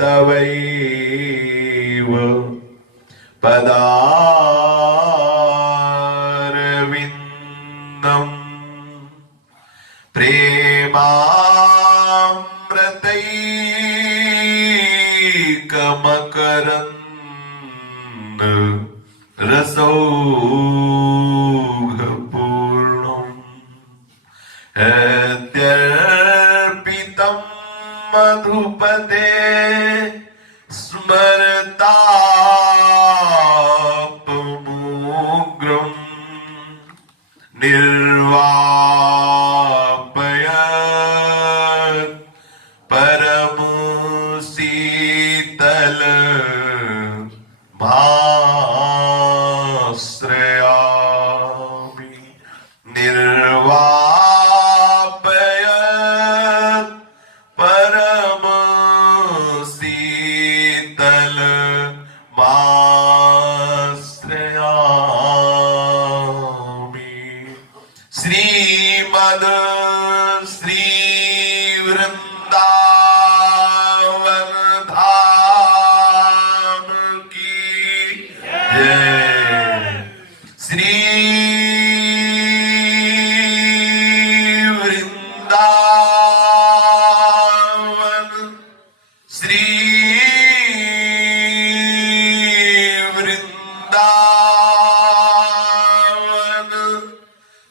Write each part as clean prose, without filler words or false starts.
तवैव पदारविन्दम् प्रेमामृतैकमकरन्द रसौघपूर्णम् हृद्यर्पितं मधुपते स्मरतापमुग्रम् निर्वापयत् परमशीतल भाश्रयामि निर्वापयत् परमशीतल भाश्रयामि। श्रीमद श्री वृंदावन धाम की जय। श्री वृंदावन श्री वृंदावन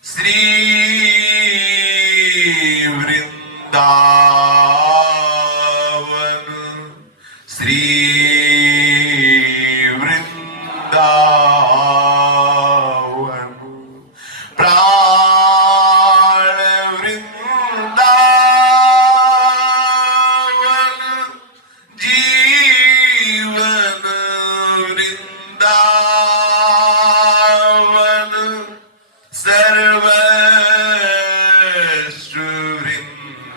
श्री वृंदावन श्री वृंदावन प्राण वृंदावन जीवन वृंदावन सर्वस्व वृंदावन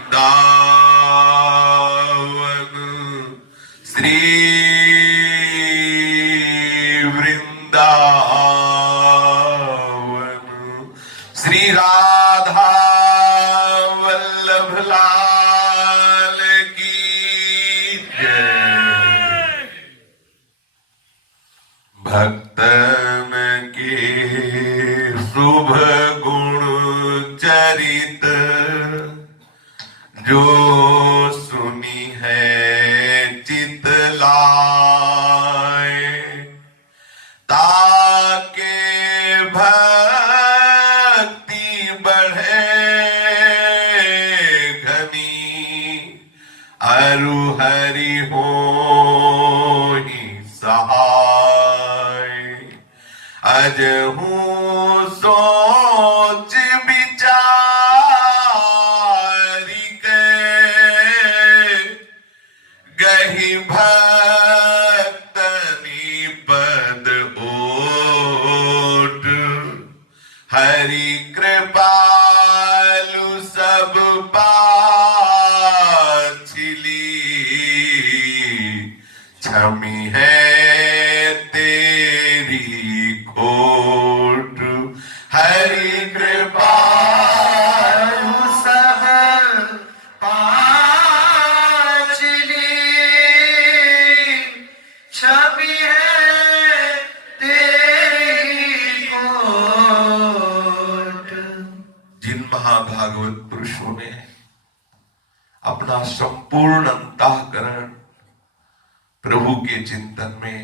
श्री वृंदावन। श्री राधा वल्लभ लाल की जय। भक्तन के शुभ गुण चरित जो सुनी है चित लाए, ताके भक्ति बढ़े घनी अरु हरि होहि सहाय। अजहू सोच विचारि के गहि भक्तनि पद ओट। हरि कृपालु सब पाछिली, क्षमी है तेरी खोट। हरि कृपालु सब पाछिली, छवि है तेरी खोट। जिन महाभागवत पुरुषों ने अपना संपूर्ण अंतःकरण प्रभु के चिंतन में,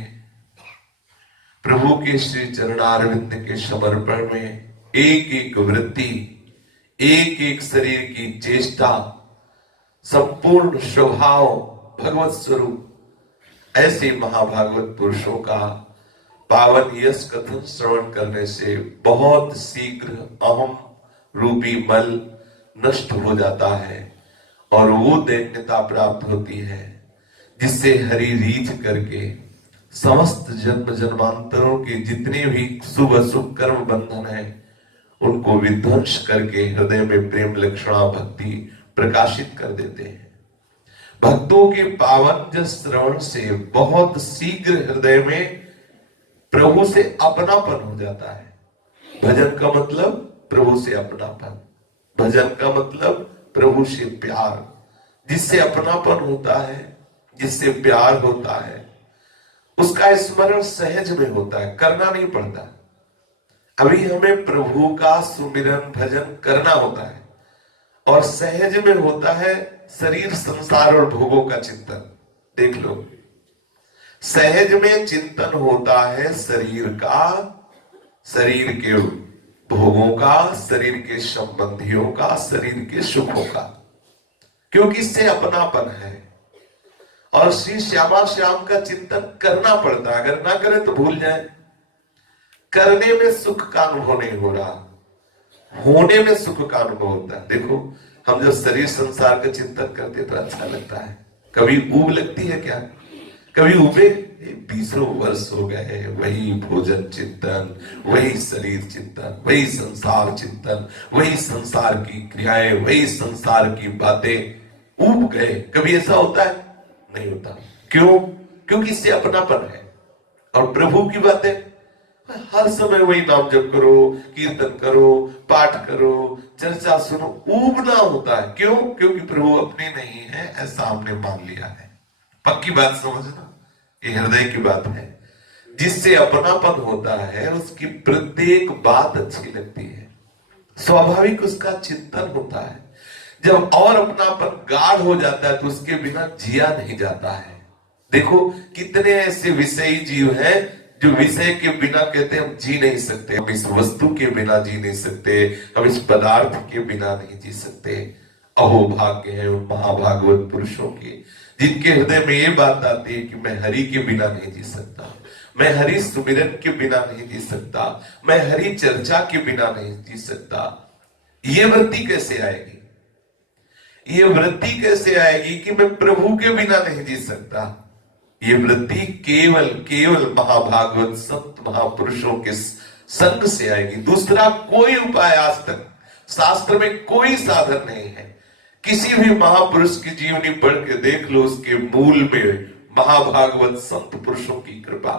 प्रभु के श्री चरणारविंद के समर्पण में एक एक वृत्ति, एक एक शरीर की चेष्टा, संपूर्ण स्वभाव भगवत स्वरूप, ऐसे महाभागवत पुरुषों का पावन यश कथन श्रवण करने से बहुत शीघ्र अहम रूपी मल नष्ट हो जाता है और वो दैन्यता प्राप्त होती है जिससे हरि रीझ करके समस्त जन्म जन्मांतरों के जितने भी शुभ अशुभ कर्म बंधन है उनको विध्वंस करके हृदय में प्रेम लक्षणा भक्ति प्रकाशित कर देते हैं। भक्तों के पावन जस श्रवण से बहुत शीघ्र हृदय में प्रभु से अपनापन हो जाता है। भजन का मतलब प्रभु से अपनापन। भजन का मतलब प्रभु से प्यार, जिससे अपनापन होता है, जिससे प्यार होता है, उसका स्मरण सहज में होता है, करना नहीं पड़ता। अभी हमें प्रभु का सुमिरन भजन करना होता है और सहज में होता है शरीर संसार और भोगों का चिंतन। देख लो, सहज में चिंतन होता है शरीर का, शरीर के भोगों का, शरीर के संबंधियों का, शरीर के सुखों का, क्योंकि इससे अपनापन है। और श्री श्यामा श्याम का चिंतन करना पड़ता है, अगर ना करें तो भूल जाए। करने में सुख का अनुभव नहीं हो रहा, होने में सुख का अनुभव होता है। देखो, हम जब शरीर संसार का चिंतन करते तो अच्छा लगता है। कभी ऊब लगती है क्या? कभी ऊबे? 20 वर्ष हो गए वही भोजन चिंतन, वही शरीर चिंतन, वही संसार चिंतन, वही संसार की क्रियाएं, वही संसार की बातें। ऊब गए। कभी ऐसा होता है? नहीं होता। क्यों? क्योंकि इससे अपनापन है। और प्रभु की बातें हर समय वही नाम जप करो, कीर्तन करो, पाठ करो, चर्चा सुनो, ऊबना होता है। क्यों? क्योंकि प्रभु अपने नहीं है, ऐसा हमने मान लिया है। पक्की बात समझना, ये हृदय की बात है। जिससे अपनापन होता है उसकी प्रत्येक बात अच्छी लगती है, स्वाभाविक उसका चिंतन होता है। जब और अपनापन गाढ़ हो जाता है तो उसके बिना जिया नहीं जाता है। देखो, कितने ऐसे विषयी जीव हैं जो विषय के बिना कहते हैं हम जी नहीं सकते, हम इस वस्तु के बिना जी नहीं सकते, हम इस पदार्थ के बिना नहीं जी सकते। अहो भाग्य है उन महाभागवत पुरुषों के, जिनके हृदय में ये बात आती है कि मैं हरि के बिना नहीं जी सकता, मैं हरि सुमिरन के बिना नहीं जी सकता, मैं हरि चर्चा के बिना नहीं जी सकता। ये वृत्ति कैसे आएगी? ये वृत्ति कैसे आएगी कि मैं प्रभु के बिना नहीं जी सकता? ये वृत्ति केवल केवल महाभागवत संत महापुरुषों के संग से आएगी। दूसरा कोई उपाय आज तक शास्त्र में कोई साधन नहीं है। किसी भी महापुरुष की जीवनी पढ़ के देख लो, उसके मूल में महाभागवत संत पुरुषों की कृपा।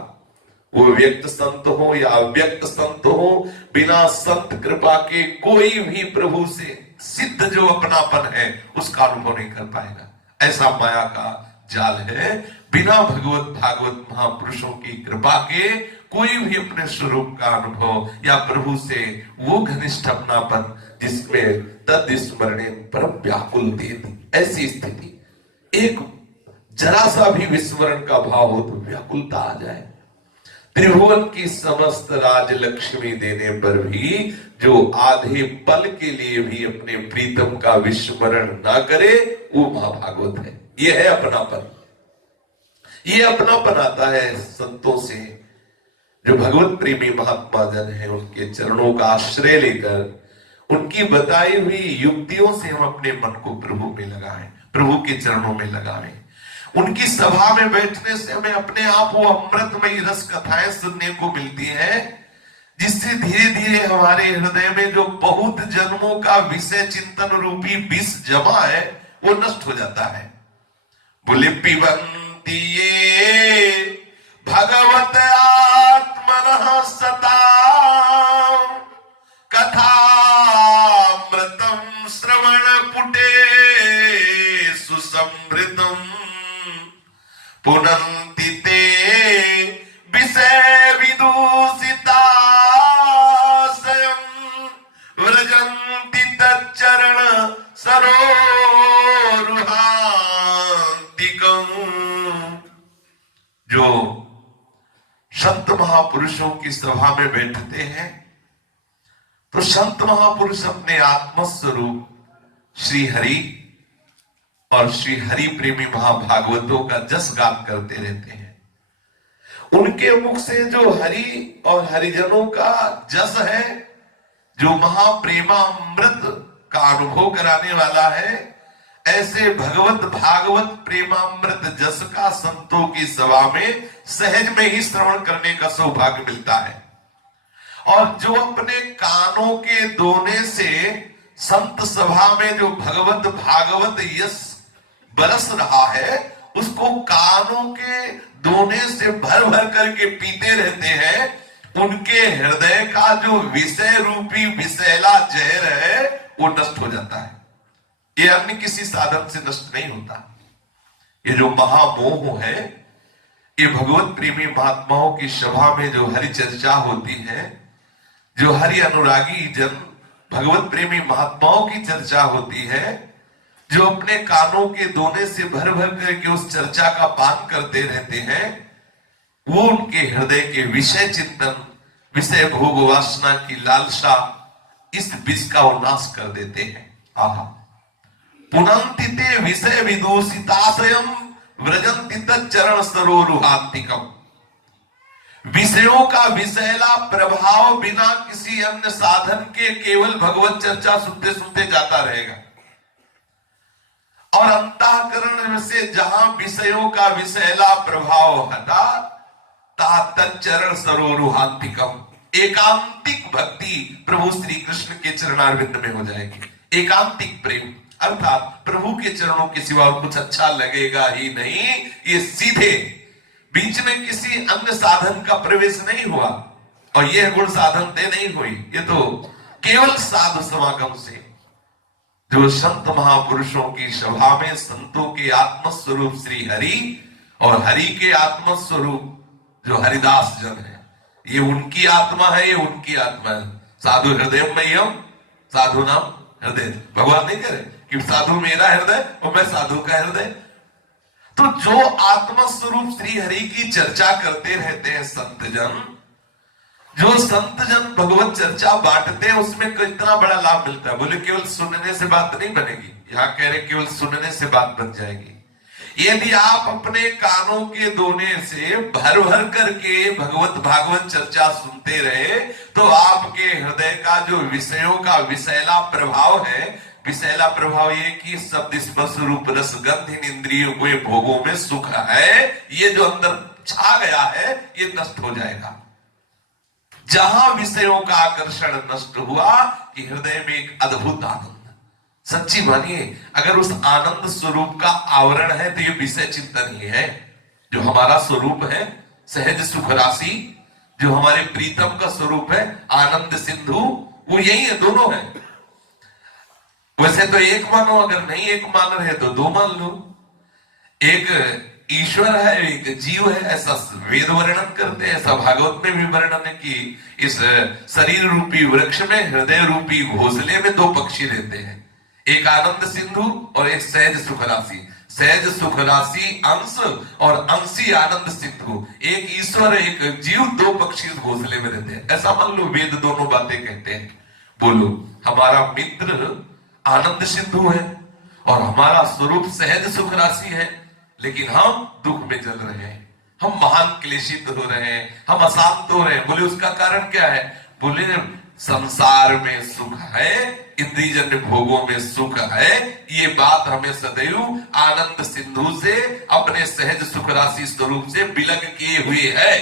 वो व्यक्त संत हो या अव्यक्त संत हो, बिना संत कृपा के कोई भी प्रभु से सिद्ध जो अपनापन है उसका अनुभव नहीं कर पाएगा। ऐसा माया का जाल है। बिना भगवत भागवत महापुरुषों की कृपा के कोई भी अपने स्वरूप का अनुभव या प्रभु से वो घनिष्ठ अपनापन जिसमें तद स्मरणेन परम व्याकुल देती, ऐसी स्थिति, एक जरा सा भी विस्मरण का भाव हो तो व्याकुलता आ जाए। त्रिभुवन की समस्त राज लक्ष्मी देने पर भी जो आधे पल के लिए भी अपने प्रीतम का विस्मरण ना करे, वो महाभागवत है। ये है अपनापन। ये अपनापन आता है संतों से, जो भगवत प्रेमी महात्मा जन है, उनके चरणों का आश्रय लेकर उनकी बताई हुई युक्तियों से हम अपने मन को प्रभु में लगाएं, प्रभु के चरणों में लगाएं। उनकी सभा में बैठने से हमें अपने आप वो अमृतमयी रस कथाएं सुनने को मिलती है, जिससे धीरे धीरे हमारे हृदय में जो बहुत जन्मों का विषय चिंतन रूपी विष जमा है वो नष्ट हो जाता है। बोले पिबंती ये भगवत आत्मनः सता कथामृतम श्रवण पुटे सुसमृतम पुनन्ति ते विषय विदूषिता स्वयं व्रजन्ति तच्चरण सरोरुहान्तिकम्। जो संत महापुरुषों की सभा में बैठते हैं तो संत महापुरुष अपने आत्मस्वरूप श्री हरि और श्री हरि प्रेमी महाभागवतों का जस गान करते रहते हैं। उनके मुख से जो हरि और हरिजनों का जस है, जो महाप्रेमामृत का अनुभव कराने वाला है, ऐसे भगवत भागवत प्रेमामृत जस का संतों की सभा में सहज में ही श्रवण करने का सौभाग्य मिलता है। और जो अपने कानों के दोने से संत सभा में जो भगवत भागवत यश बरस रहा है, उसको कानों के दोने से भर भर करके पीते रहते हैं, उनके हृदय का जो विषय रूपी विषैला जहर है वो नष्ट हो जाता है। ये अन्य किसी साधन से नष्ट नहीं होता। ये जो महामोह है, ये भगवत प्रेमी महात्माओं की सभा में जो हरि चर्चा होती है, जो हरि अनुरागी जन भगवत प्रेमी महात्माओं की चर्चा होती है, जो अपने कानों के दोने से भर भर करके उस चर्चा का पान करते रहते हैं, वो उनके हृदय के विषय चिंतन, विषय भोग वासना की लालसा, इस विष का नाश कर देते हैं। आहा, पुनंतिते विषय विदूषिताशयम व्रजंति तच्चरण सरोरुहांतिकम। विषयों का विषैला प्रभाव बिना किसी अन्य साधन के केवल भगवत चर्चा सुनते सुनते जाता रहेगा, और अंतःकरण से जहां विषयों का विषैला प्रभाव हटा, ता तच्चरण सरोरुहांतिकम। एकांतिक भक्ति प्रभु श्री कृष्ण के चरणारविंद में हो जाएगी। एकांतिक प्रेम अर्थात प्रभु के चरणों के सिवा और कुछ अच्छा लगेगा ही नहीं। ये सीधे बीच में किसी अन्य साधन का प्रवेश नहीं हुआ, और यह गुण साधन से नहीं हुई। ये तो केवल साधु समागम से, जो संत महापुरुषों की सभा में संतों के आत्मस्वरूप श्री हरि और हरि के आत्मस्वरूप जो हरिदास जन है, ये उनकी आत्मा है, ये उनकी आत्मा है। साधु हृदय मह्यम साधु नाम हृदय। भगवान नहीं कह रहे कि साधु मेरा हृदय और मैं साधु का हृदय। तो जो आत्मा स्वरूप श्री हरि की चर्चा करते रहते हैं संत जन, जो संत जन भगवत चर्चा बांटते हैं, उसमें कितना बड़ा लाभ मिलता है। बोले केवल सुनने से बात नहीं बनेगी, यहां कह रहे केवल सुनने से बात बन जाएगी। यदि आप अपने कानों के दोने से भर भर करके भगवत भागवत चर्चा सुनते रहे, तो आपके हृदय का जो विषयों का विषैला प्रभाव है, विषैला प्रभाव ये कि शब्द स्पर्श रूप रस गंध इन इंद्रियों को भोगों में सुख है, ये जो अंदर छा गया है, ये नष्ट हो जाएगा। जहां विषयों का आकर्षण नष्ट हुआ कि हृदय में एक अद्भुत आनंद। सच्ची मानिए, अगर उस आनंद स्वरूप का आवरण है तो ये विषय चिंतन ही है। जो हमारा स्वरूप है सहज सुख राशि, जो हमारे प्रीतम का स्वरूप है आनंद सिंधु, वो यही है, दोनों है। वैसे तो एक मानो, अगर नहीं एक मान रहे तो दो मान लो। एक ईश्वर है, एक जीव है, ऐसा वेद वर्णन करते हैं, ऐसा भागवत में भी वर्णन है कि इस शरीर रूपी वृक्ष में हृदय रूपी घोंसले में दो पक्षी रहते हैं, एक आनंद सिंधु और एक सहज सुख राशि। सहज सुख राशि अंश और अंशी आनंद सिंधु, एक ईश्वर एक जीव, दो पक्षी घोंसले में रहते हैं, ऐसा मान लो। वेद दोनों बातें कहते हैं। बोलो, हमारा मित्र आनंद सिंधु है और हमारा स्वरूप सहज सुख राशि है, लेकिन हम दुख में जल रहे हैं, हम महान क्लेशित हो रहे हैं, हम अशांत हो रहे हैं। बोले उसका कारण क्या है? बोले संसार में सुख है, इंद्रियजन्य भोगों में सुख है। ये बात हमें सदैव आनंद सिंधु से, अपने सहज सुख राशि स्वरूप से विलग किए हुए है,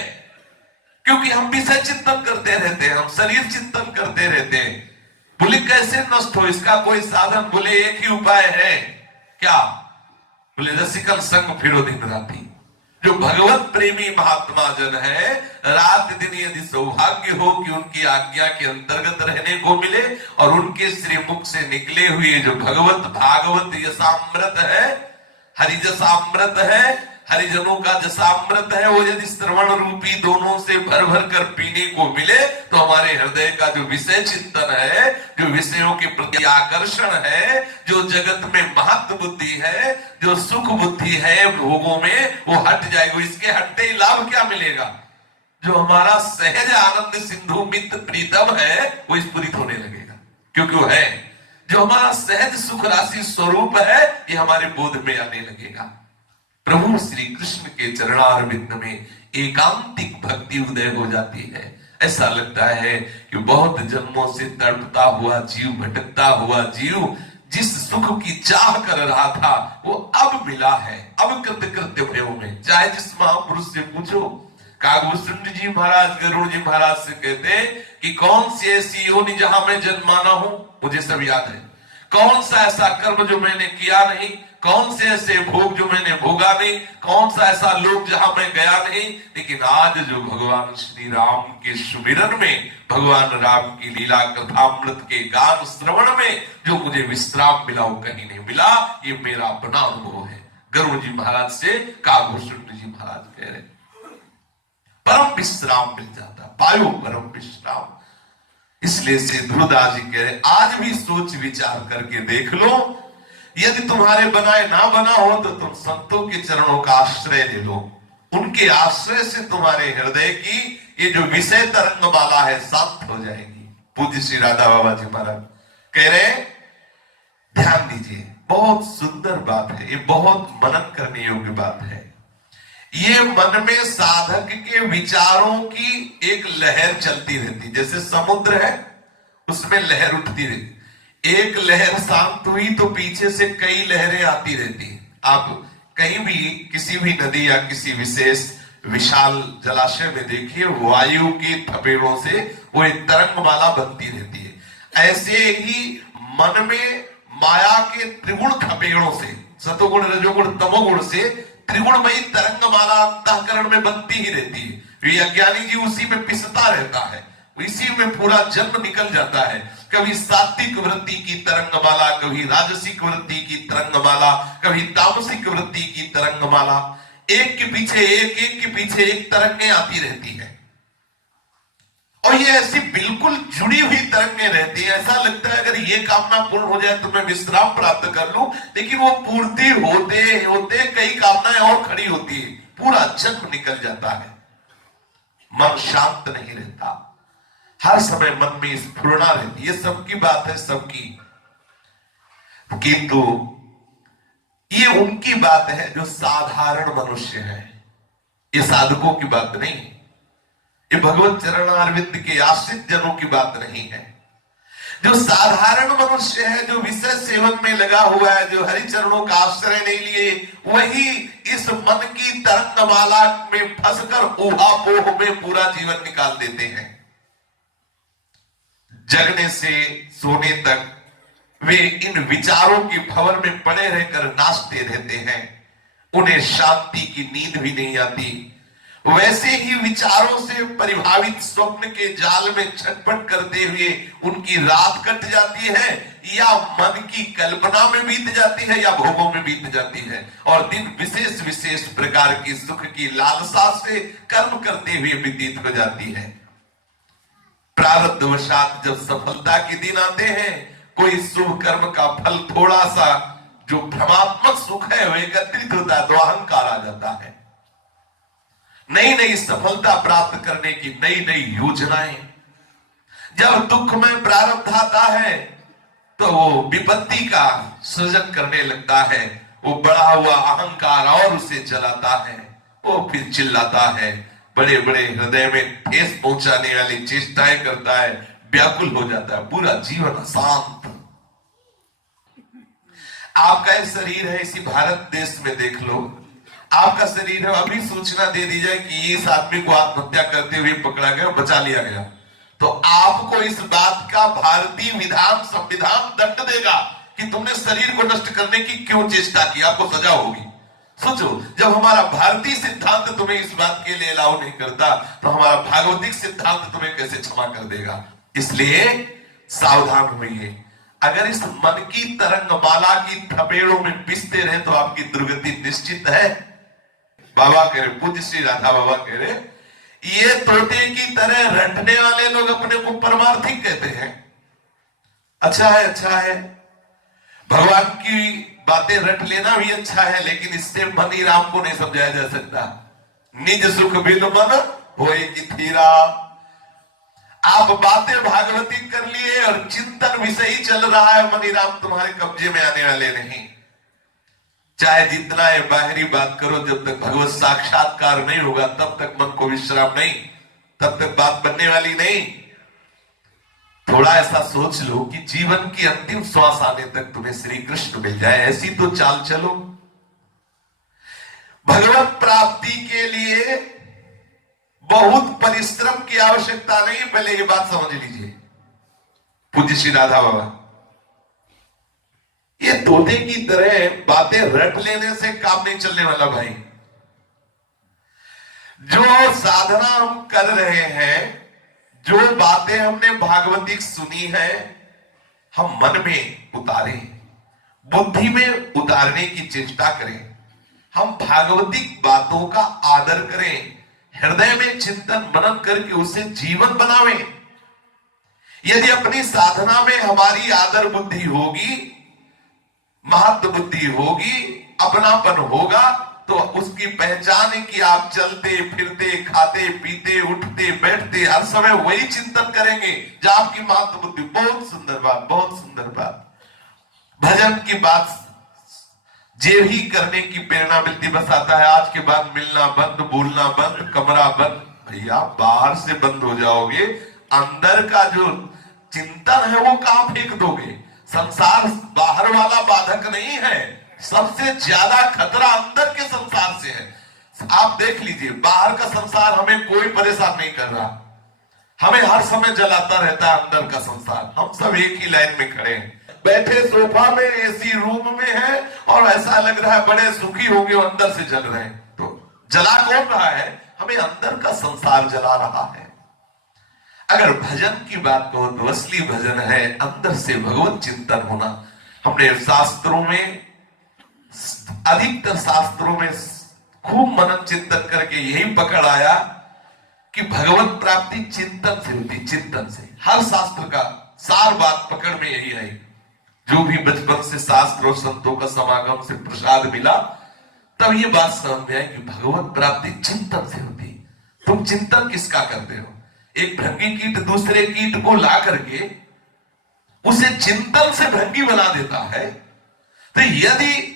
क्योंकि हम विषय चिंतन करते रहते हैं, हम शरीर चिंतन करते रहते हैं। बोले कैसे नष्ट हो, इसका कोई साधन? बोले एक ही उपाय है। क्या? बोले रसिकन संग फिरो दिन राती। जो भगवत प्रेमी महात्मा जन है, रात दिन यदि सौभाग्य हो कि उनकी आज्ञा के अंतर्गत रहने को मिले, और उनके श्रीमुख से निकले हुए जो भगवत भागवत यशामृत है, हरिजसामृत है, हरिजनों का जसामृत है, वो यदि श्रवण रूपी दोनों से भर भर कर पीने को मिले, तो हमारे हृदय का जो विषय चिंतन है, जो विषयों के प्रति आकर्षण है, जो जगत में महत्व बुद्धि है, जो सुख बुद्धि है भोगों में, वो हट जाएगा। इसके हटते ही लाभ क्या मिलेगा? जो हमारा सहज आनंद सिंधु मित्र प्रीतम है, वो स्फुरित होने लगेगा, क्योंकि वो है। जो हमारा सहज सुख राशि स्वरूप है, ये हमारे बोध में आने लगेगा। प्रभु श्री कृष्ण के चरणारविंद में एकांतिक भक्ति उदय हो जाती है। ऐसा लगता है कि बहुत जन्मों से तड़पता हुआ जीव, भटकता हुआ जीव, जिस सुख की चाह कर रहा था, वो अब मिला है। अब कृत्य भयो में, चाहे जिस महापुरुष से पूछो, कागभूषण जी महाराज, गरुड़ जी महाराज से कहते हैं कि कौन सी ऐसी योनि जहां मैं जन्माना हूं, मुझे सब याद है। कौन सा ऐसा कर्म जो मैंने किया नहीं, कौन से ऐसे भोग जो मैंने भोगा नहीं, कौन सा ऐसा लोक जहां मैं गया नहीं, लेकिन आज जो भगवान श्री राम के सुमिरन में, भगवान राम की लीला कथामृत के गान श्रवण में जो मुझे विश्राम मिला वो कहीं नहीं मिला। ये मेरा अपना अनुभव है। गरुड़ जी महाराज से काभूषण जी महाराज कह रहे परम विश्राम मिल जाता, पायो परम विश्राम। इसलिए से ध्रुवदास जी कह रहे आज भी सोच विचार करके देख लो, यदि तुम्हारे बनाए ना बना हो तो तुम संतों के चरणों का आश्रय ले लो। उनके आश्रय से तुम्हारे हृदय की ये जो विषय तरंगमाला है शांत हो जाएगी। पूज्य श्री राधा बाबा जी महाराज कह रहे ध्यान दीजिए, बहुत सुंदर बात है, ये बहुत मनन करने योग्य बात है। ये मन में साधक के विचारों की एक लहर चलती रहती, जैसे समुद्र है उसमें लहर उठती रहती, एक लहर शांत हुई तो पीछे से कई लहरें आती रहती। आप कहीं भी किसी भी नदी या किसी विशेष विशाल जलाशय में देखिए, वायु के थपेड़ों से वो एक तरंगमाला बनती रहती है। ऐसे ही मन में माया के त्रिगुण थपेड़ों से, सतोगुण रजोगुण तमोगुण से त्रिगुणमयी तरंगमाला अंतःकरण में बनती ही रहती है। ये अज्ञानी जी उसी में पिसता रहता है, इसी में पूरा जन्म निकल जाता है। कभी सात्विक वृत्ति की तरंगमाला, कभी राजसिक वृत्ति की तरंगमाला, कभी तामसिक वृत्ति की तरंगमाला, एक के पीछे एक तरंगें आती रहती है। और ये ऐसी बिल्कुल जुड़ी हुई तरंगें रहती है, ऐसा लगता है अगर ये कामना पूर्ण हो जाए तो मैं विश्राम प्राप्त कर लूं, लेकिन वो पूर्ति होते होते कई कामनाएं और खड़ी होती है, पूरा जन्म निकल जाता है, मन शांत नहीं रहता, हर समय मन में स्फुरना रहती है। ये सबकी बात है, सबकी, किंतु ये उनकी बात है जो साधारण मनुष्य है, ये साधकों की बात नहीं, ये भगवत चरणारविंद के आश्रित जनों की बात नहीं है। जो साधारण मनुष्य है, जो विषय सेवन में लगा हुआ है, जो हरि चरणों का आश्रय नहीं लिए, वही इस मन की तरंगमाला में फंसकर ऊहापोह में पूरा जीवन निकाल देते हैं। जगने से सोने तक वे इन विचारों के भंवर में पड़े रहकर नाचते रहते हैं, उन्हें शांति की नींद भी नहीं आती। वैसे ही विचारों से परिभावित स्वप्न के जाल में छटपट करते हुए उनकी रात कट जाती है, या मन की कल्पना में बीत जाती है, या भोगों में बीत जाती है, और दिन विशेष विशेष प्रकार की सुख की लालसा से कर्म करते हुए व्यतीत हो जाती है। प्रारब्धवशात जब सफलता के दिन आते हैं, कोई शुभ कर्म का फल थोड़ा सा जो भ्रमात्मक सुख है वो एकत्रित होता है, तो अहंकार आ जाता है। नई नई सफलता प्राप्त करने की नई नई योजनाएं, जब दुख में प्रारब्ध आता है तो वो विपत्ति का सृजन करने लगता है, वो बढ़ा हुआ अहंकार और उसे जलाता है, वो फिर चिल्लाता है, बड़े बड़े हृदय में ठेस पहुंचाने वाली चेष्टाएं करता है, व्याकुल हो जाता है, पूरा जीवन अशांत। आपका एक शरीर है, इसी भारत देश में देख लो, आपका शरीर है, अभी सूचना दे दी जाए कि इस आदमी को आत्महत्या करते हुए पकड़ा गया, बचा लिया गया, तो आपको इस बात का भारतीय विधान संविधान दंड देगा कि तुमने शरीर को नष्ट करने की क्यों चेष्टा की, आपको सजा होगी। सोचो, जब हमारा भारतीय सिद्धांत तुम्हें इस बात के लिए अलाउ नहीं करता, तो हमारा भागवतिक सिद्धांत तुम्हें कैसे क्षमा कर देगा। इसलिए सावधान होइए, अगर इस मन की तरंगमाला की थपेड़ों में पिसते रहे तो आपकी दुर्गति निश्चित है। बाबा कह रहे, पूज्य श्री राधा बाबा कह रहे, ये तोते की तरह रटने वाले लोग अपने को परमार्थिक कहते हैं। अच्छा है, अच्छा है, भगवान की बातें रट लेना भी अच्छा है, लेकिन इससे मन ही राम को नहीं समझाया जा सकता। निज सुख बिन मन होए कि थीरा। आप बातें भागवती कर लिए और चिंतन विषय ही चल रहा है, मन ही राम तुम्हारे कब्जे में आने वाले नहीं। चाहे जितना है बाहरी बात करो, जब तक भगवत साक्षात्कार नहीं होगा तब तक मन को विश्राम नहीं, तब तक बात बनने वाली नहीं। थोड़ा ऐसा सोच लो कि जीवन की अंतिम श्वास आने तक तुम्हें श्री कृष्ण मिल जाए, ऐसी तो चाल चलो। भगवत प्राप्ति के लिए बहुत परिश्रम की आवश्यकता नहीं, पहले ये बात समझ लीजिए। पूज्य श्री राधा बाबा ये तोते की तरह बातें रट लेने से काम नहीं चलने वाला भाई। जो साधना हम कर रहे हैं, जो बातें हमने भागवतिक सुनी है, हम मन में उतारें, बुद्धि में उतारने की चेष्टा करें। हम भागवतिक बातों का आदर करें, हृदय में चिंतन मनन करके उसे जीवन बनावें। यदि अपनी साधना में हमारी आदर बुद्धि होगी, महत्व बुद्धि होगी, अपनापन होगा, तो उसकी पहचान है कि आप चलते फिरते खाते पीते उठते बैठते हर समय वही चिंतन करेंगे जो आपकी महत्व बुद्धि। बहुत सुंदर बात, बहुत सुंदर बात। भजन की बात जे भी करने की प्रेरणा मिलती, बस आता है आज के बाद मिलना बंद, बोलना बंद, कमरा बंद। भैया बाहर से बंद हो जाओगे, अंदर का जो चिंतन है वो कहां फेंक दोगे? संसार बाहर वाला बाधक नहीं है, सबसे ज्यादा खतरा अंदर के संसार से है। आप देख लीजिए, बाहर का संसार हमें कोई परेशान नहीं कर रहा, हमें हर समय जलाता रहता है अंदर का संसार। हम सब एक ही लाइन में खड़े हैं, बैठे सोफा में, एसी रूम में है, और ऐसा लग रहा है बड़े सुखी होंगे, अंदर से जल रहे हैं। तो जला कौन रहा है? हमें अंदर का संसार जला रहा है। अगर भजन की बात कहो तो असली भजन है अंदर से भगवत चिंतन होना। हमने शास्त्रों में, अधिकतर शास्त्रों में खूब मनन चिंतन करके यही पकड़ आया कि भगवत प्राप्ति चिंतन से होती, चिंतन से। हर शास्त्र का सार बात पकड़ में यही आई। जो भी बचपन से शास्त्र और संतों का समागम से प्रसाद मिला, तब ये बात समझ में आई कि भगवत प्राप्ति चिंतन से होती। तुम चिंतन किसका करते हो? एक भृंगी कीट दूसरे कीट को ला करके उसे चिंतन से भृंगी बना देता है, तो यदि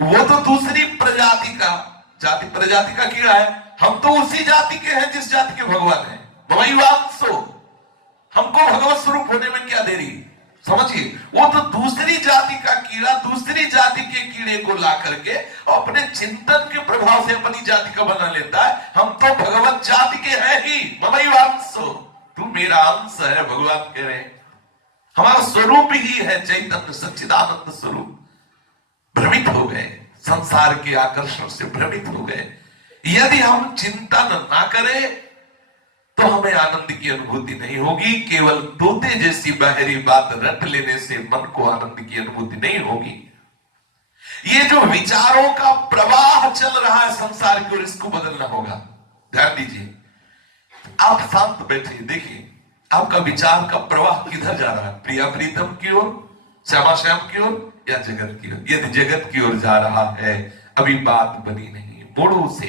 वो तो दूसरी प्रजाति का कीड़ा है, हम तो उसी जाति के हैं जिस जाति के भगवान है। ममैवांसो, हमको भगवत स्वरूप होने में क्या देरी? समझिए, वो तो दूसरी जाति का कीड़ा दूसरी जाति के कीड़े को ला करके अपने चिंतन के प्रभाव से अपनी जाति का बना लेता है। हम तो भगवत जाति के हैं ही। ममैवांसो, तू मेरा अंश है, भगवान कह रहे हैं। हमारा स्वरूप ही है चैतन्य सच्चिदानंद स्वरूप। भ्रमित हो गए, संसार के आकर्षण से भ्रमित हो गए। यदि हम चिंतन ना करें तो हमें आनंद की अनुभूति नहीं होगी। केवल तोते जैसी बाहरी बात रट लेने से मन को आनंद की अनुभूति नहीं होगी। ये जो विचारों का प्रवाह चल रहा है संसार की ओर, इसको बदलना होगा। ध्यान दीजिए, आप शांत बैठिए, देखिए आपका विचार का प्रवाह किधर जा रहा है? प्रिया प्रीतम की ओर, श्यामा श्याम की ओर, या जगत की ओर? यदि जगत की ओर जा रहा है, अभी बात बनी नहीं, मोड़ो उसे,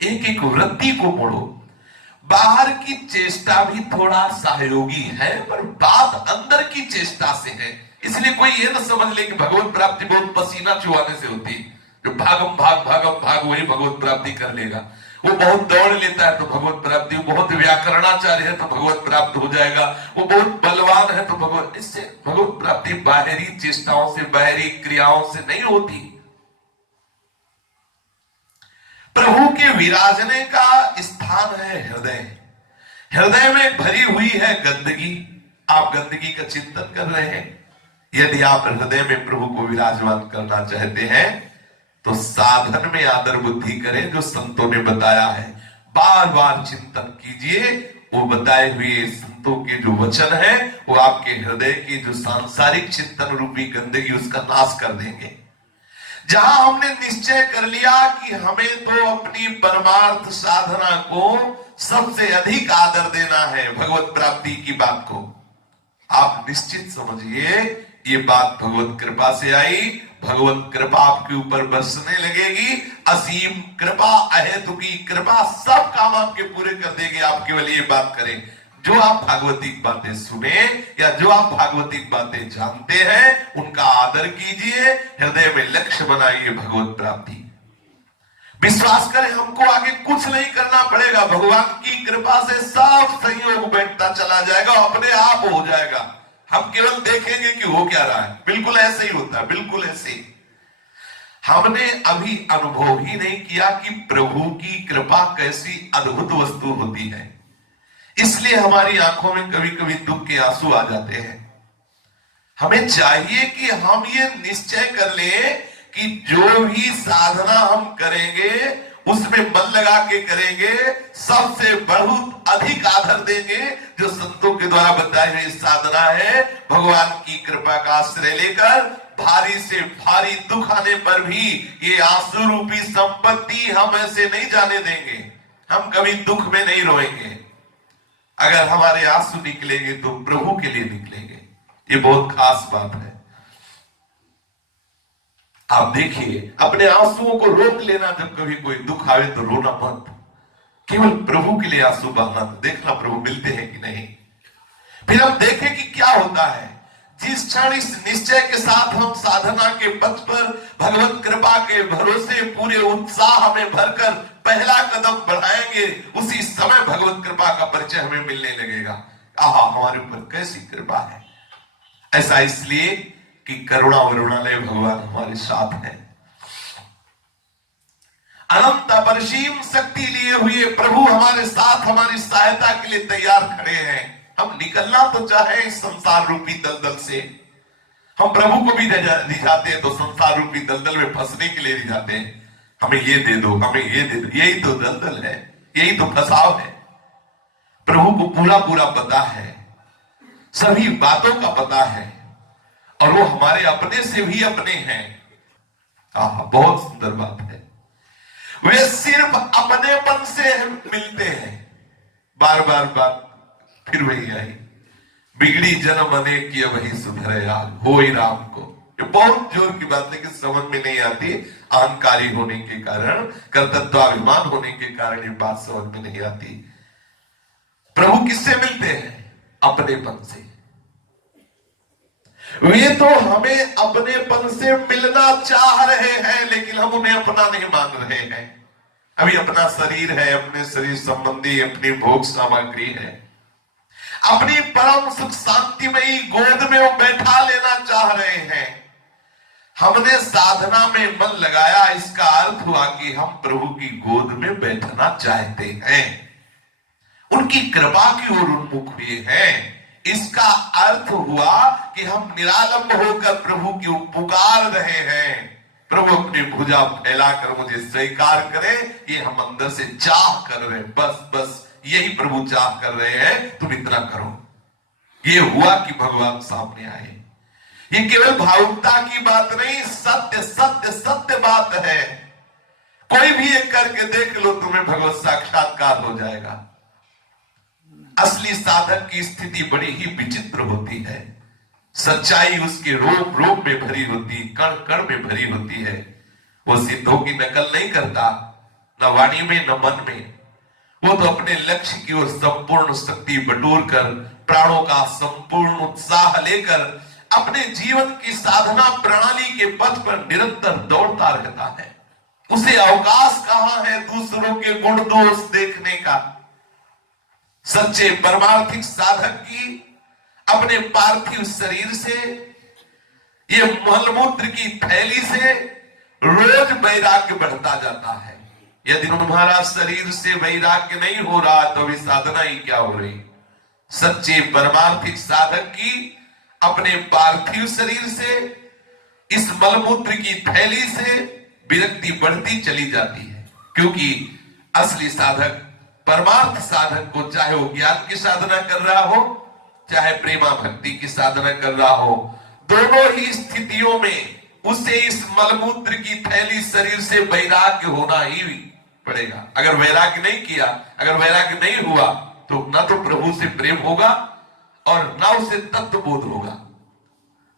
एक एक वृत्ति को मोड़ो। बाहर की चेष्टा भी थोड़ा सहयोगी है, पर बात अंदर की चेष्टा से है। इसलिए कोई ये न समझ ले कि भगवत प्राप्ति बहुत पसीना चुहाने से होती। जो भागम भाग वही भगवत प्राप्ति कर लेगा। वो बहुत दौड़ लेता है तो भगवत प्राप्ति, वो बहुत व्याकरणाचार्य है तो भगवत प्राप्त हो जाएगा, वो बहुत बलवान है तो भगवत। इससे भगवत प्राप्ति बाहरी चेष्टाओं से, बाहरी क्रियाओं से नहीं होती। प्रभु के विराजने का स्थान है हृदय। हृदय में भरी हुई है गंदगी। आप गंदगी का चिंतन कर रहे हैं। यदि आप हृदय में प्रभु को विराजमान करना चाहते हैं तो साधन में आदर बुद्धि करें, जो संतों ने बताया है। बार बार चिंतन कीजिए, वो बताए हुए संतों के जो वचन है वो आपके हृदय की जो सांसारिक चिंतन रूपी गंदगी उसका नाश कर देंगे। जहां हमने निश्चय कर लिया कि हमें तो अपनी परमार्थ साधना को सबसे अधिक आदर देना है, भगवत प्राप्ति की बात को, आप निश्चित समझिए ये बात भगवत कृपा से आई। भगवत कृपा आपके ऊपर बरसने लगेगी। असीम कृपा, अहेतुकी कृपा सब काम आपके पूरे कर देगी। आप केवल ये बात करें, जो आप भागवतिक बातें सुने या जो आप भागवतिक बातें जानते हैं उनका आदर कीजिए, हृदय में लक्ष्य बनाइए भगवत प्राप्ति। विश्वास करें, हमको आगे कुछ नहीं करना पड़ेगा। भगवान की कृपा से सब संयोग बैठता चला जाएगा, अपने आप हो जाएगा। हम केवल देखेंगे कि हो क्या रहा है। बिल्कुल ऐसे ही होता है, बिल्कुल ऐसे ही। हमने अभी अनुभव ही नहीं किया कि प्रभु की कृपा कैसी अद्भुत वस्तु होती है। इसलिए हमारी आंखों में कभी कभी दुख के आंसू आ जाते हैं। हमें चाहिए कि हम ये निश्चय कर लें कि जो भी साधना हम करेंगे उसमें मन लगा के करेंगे, सबसे बहुत अधिक आदर देंगे। जो संतों के द्वारा बताई हुई साधना है, भगवान की कृपा का आश्रय लेकर भारी से भारी दुख आने पर भी ये आंसू रूपी संपत्ति हम ऐसे नहीं जाने देंगे। हम कभी दुख में नहीं रोएंगे। अगर हमारे आंसू निकलेंगे तो प्रभु के लिए निकलेंगे। ये बहुत खास बात है। आप देखिए, अपने आंसुओं को रोक लेना। जब कभी कोई दुख आवे तो रोना मत, केवल प्रभु के लिए आंसू बहाना। देखना प्रभु मिलते हैं कि नहीं। फिर हम देखें कि क्या होता है। जिस क्षण इस निश्चय के साथ हम साधना के पथ पर भगवत कृपा के भरोसे पूरे उत्साह में भरकर पहला कदम बढ़ाएंगे, उसी समय भगवत कृपा का परिचय हमें मिलने लगेगा। आहा, हमारे ऊपर कैसी कृपा है। ऐसा इसलिए कि करुणा वरुणालय भगवान हमारे साथ है। अनंत अपरिसीम शक्ति लिए हुए प्रभु हमारे साथ, हमारी सहायता के लिए तैयार खड़े हैं। हम निकलना तो चाहे इस संसार रूपी दलदल से। हम प्रभु को भी रिझाते हैं तो संसार रूपी दलदल में फंसने के लिए रिझाते हैं। हमें ये दे दो, हमें ये दे दो। यही तो दलदल है, यही तो फंसाव है। प्रभु को पूरा पूरा पता है, सभी बातों का पता है, और वो हमारे अपने से भी अपने हैं। बहुत सुंदर बात है। वे सिर्फ अपनेपन से मिलते हैं। बार बार बात फिर वही आई, बिगड़ी जन्म अनेक की वही सुधरे आज हो ही राम को। ये बहुत जोर की बात है कि समझ में नहीं आती। अहंकारी होने के कारण, कर्तव्याभिमान होने के कारण ये बात समझ में नहीं आती। प्रभु किससे मिलते हैं? अपनेपन से। वे तो हमें अपनेपन से मिलना चाह रहे हैं, लेकिन हम उन्हें अपना नहीं मान रहे हैं। अभी अपना शरीर है, अपने शरीर संबंधी अपनी भोग सामग्री है, अपनी परम सुख शांतिमयी गोद में वो बैठा लेना चाह रहे हैं। हमने साधना में मन लगाया, इसका अर्थ हुआ कि हम प्रभु की गोद में बैठना चाहते हैं, उनकी कृपा की ओर उन्मुख हुए हैं। इसका अर्थ हुआ कि हम निरालंब होकर प्रभु की पुकार रहे हैं। प्रभु अपनी भुजा फैलाकर मुझे स्वीकार करे, ये हम अंदर से चाह कर रहे हैं। बस बस यही प्रभु चाह कर रहे हैं, तुम इतना करो। ये हुआ कि भगवान सामने आए। ये केवल भावुकता की बात नहीं, सत्य सत्य सत्य बात है। कोई भी एक करके देख लो, तुम्हें भगवत साक्षात्कार हो जाएगा। असली साधक की स्थिति बड़ी ही विचित्र होती है। सच्चाई उसके रोम रोम में भरी होती, कण कण में भरी होती है। वो सिद्धों की नकल नहीं करता, न वाणी में न मन में। वो तो अपने लक्ष्य की ओर संपूर्ण शक्ति बटोर कर, प्राणों का संपूर्ण उत्साह लेकर अपने जीवन की साधना प्रणाली के पथ पर निरंतर दौड़ता रहता है। उसे अवकाश कहां है दूसरों के गुण दोष देखने का। सच्चे परमार्थिक साधक की अपने पार्थिव शरीर से, ये मलमूत्र की थैली से रोज वैराग्य बढ़ता जाता है। यदि तुम्हारा शरीर से वैराग्य नहीं हो रहा तो अभी साधना ही क्या हो रही। सच्चे परमार्थिक साधक की अपने पार्थिव शरीर से, इस मलमूत्र की थैली से विरक्ति बढ़ती चली जाती है। क्योंकि असली साधक, परमार्थ साधक को, चाहे वो ज्ञान की साधना कर रहा हो, चाहे प्रेमा भक्ति की साधना कर रहा हो, दोनों ही स्थितियों में उसे इस मलमूत्र की थैली शरीर से वैराग्य होना ही पड़ेगा। अगर वैराग्य नहीं किया, अगर वैराग्य नहीं हुआ, तो ना तो प्रभु से प्रेम होगा और ना उसे तत्व बोध होगा।